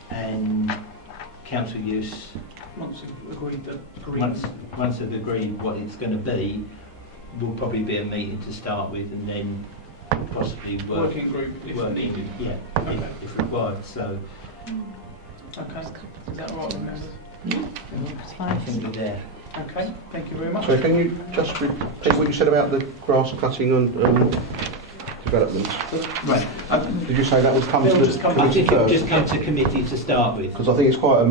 and council use. Once agreed. Once they've agreed what it's going to be, will probably be a meeting to start with, and then possibly working group if needed. Yeah, okay. if required. So. Okay. Is that all right, members? I think we're there. Okay. Thank you very much. So can you just repeat what you said about the grass cutting and developments? Right. Did you say that would come to the committee It will first? just come to committee to start with. Because I think it's quite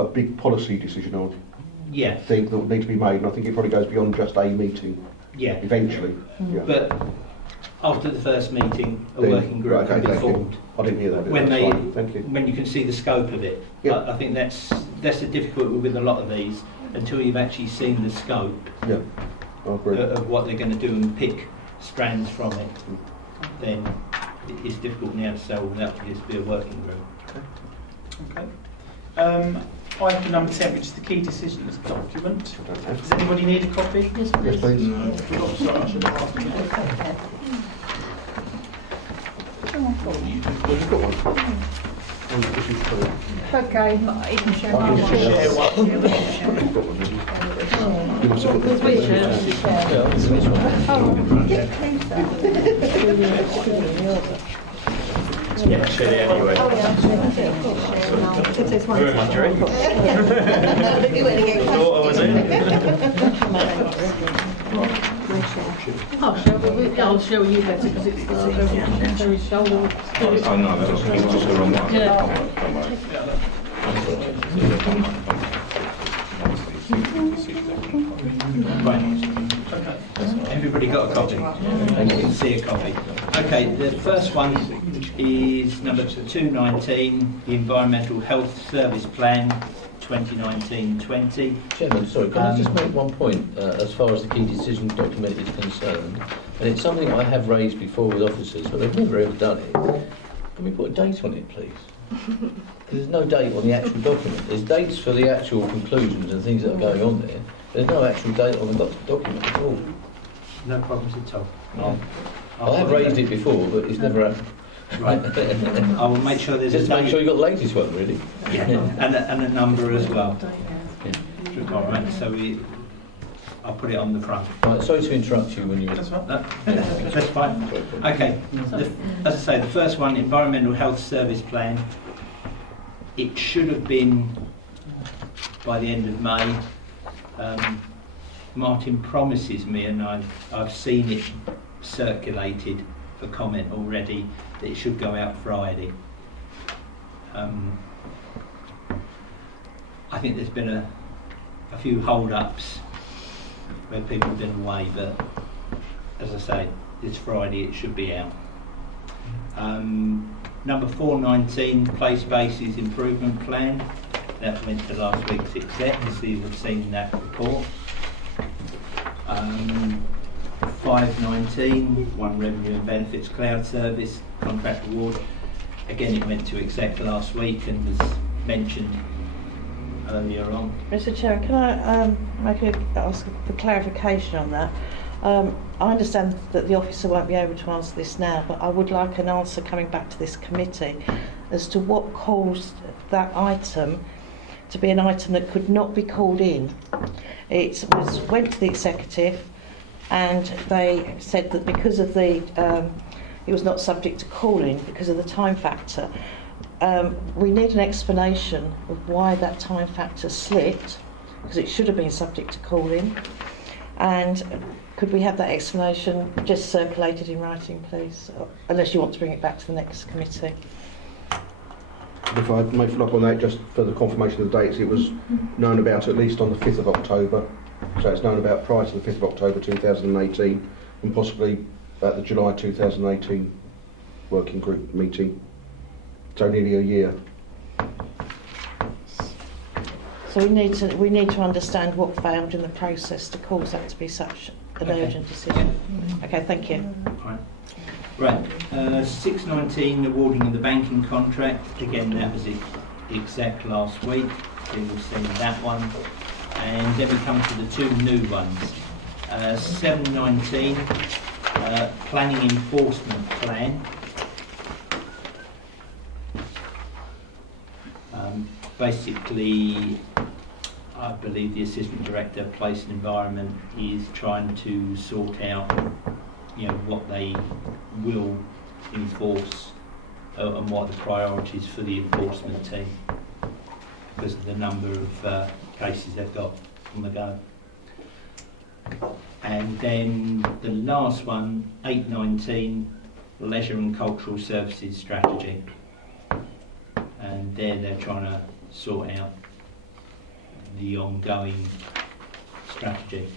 a big policy decision on thing that would need to be made, and I think it probably goes beyond just a meeting. Yeah. Eventually. Yeah. But after the first meeting, a working group can be formed. I didn't hear that. When you can see the scope of it. Yeah. I think that's the difficulty with a lot of these. Until you've actually seen the scope of what they're going to do and pick strands from it, then it's difficult now to say, well, that would just be a working group. Okay. Item number 10, which is the key decisions document. Does anybody need a copy? Yes, please. Sorry, I should have asked you. You've got one. Okay, you can share I mine. can share one. You must have got Yeah, share it anyway. We're in my dream. Thought I was I'll show you better because it's very shoulder. Oh no, that was just the wrong one. Yeah. Everybody got a copy? And you can see a copy. Okay, the first one is number 219, the Environmental Health Service Plan 2019-20. Chairman, sorry, can I just make one point as far as the key decision document is concerned? And it's something I have raised before with officers, but they've never ever done it. Can we put a date on it, please? Because there's no date on the actual document. There's dates for the actual conclusions and things that are going on there. There's no actual date on the document at all. No problems at all. I have raised it before, but it's never happened. Right. I will make sure there's just a make sure you've got the latest one, really. Yeah, and a number as well. Yeah. All right, so I'll put it on the front. Right, sorry to interrupt you when you... That's fine. That's fine. Okay, as I say, the first one, Environmental Health Service Plan, it should have been by the end of May. Martin promises me, and I've seen it circulated for comment already, that it should go out Friday. I think there's been a few hold-ups where people have been away, but as I say, this Friday it should be out. Number 419, Place Bases Improvement Plan. That went to last week's exec, so you'll have seen that report. 519, One Revenue and Benefits Cloud Service contract award. Again, it went to exec last week and was mentioned earlier on. Mr. Chairman, can I ask for clarification on that? I understand that the officer won't be able to answer this now, but I would like an answer coming back to this committee as to what caused that item to be an item that could not be called in. It went to the executive, and they said that because of the it was not subject to calling because of the time factor. We need an explanation of why that time factor slipped, because it should have been subject to calling. And could we have that explanation just circulated in writing, please? Unless you want to bring it back to the next committee. If I may follow up on that, just for the confirmation of the dates, it was known about at least on the 5th of October. So it's known about prior to the 5th of October 2018 and possibly at the July 2018 working group meeting. So nearly a year. So we need to understand what failed in the process to cause that to be such an urgent decision. Okay, thank you. Right, 619, awarding of the banking contract. Again, that was exact last week. We will send that one. And then we come to the two new ones. 719, planning enforcement plan. Basically, I believe the Assistant Director of Place and Environment is trying to sort out, what they will enforce and what the priorities for the enforcement team, because of the number of cases they've got on the go. And then the last one, 819, Leisure and Cultural Services Strategy. And they're trying to sort out the ongoing strategy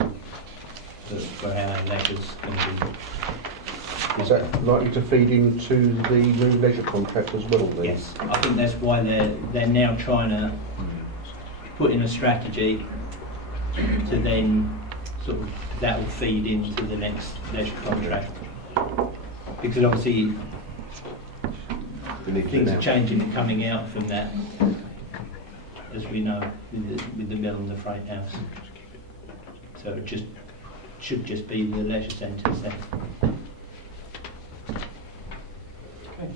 for how leisure's going to be. Is that likely to feed into the new leisure contract as well then? Yes, I think that's why they're now trying to put in a strategy to then sort of that will feed into the next leisure contract, because obviously things are changing and coming out from that, as we know, with the mill and the freight house. So it should just be the leisure centres then. Okay.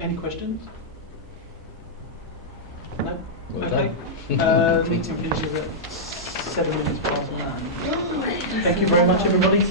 Any questions? No? Well Okay. Meeting finishes at 7 minutes past 9. Thank you very much, everybody.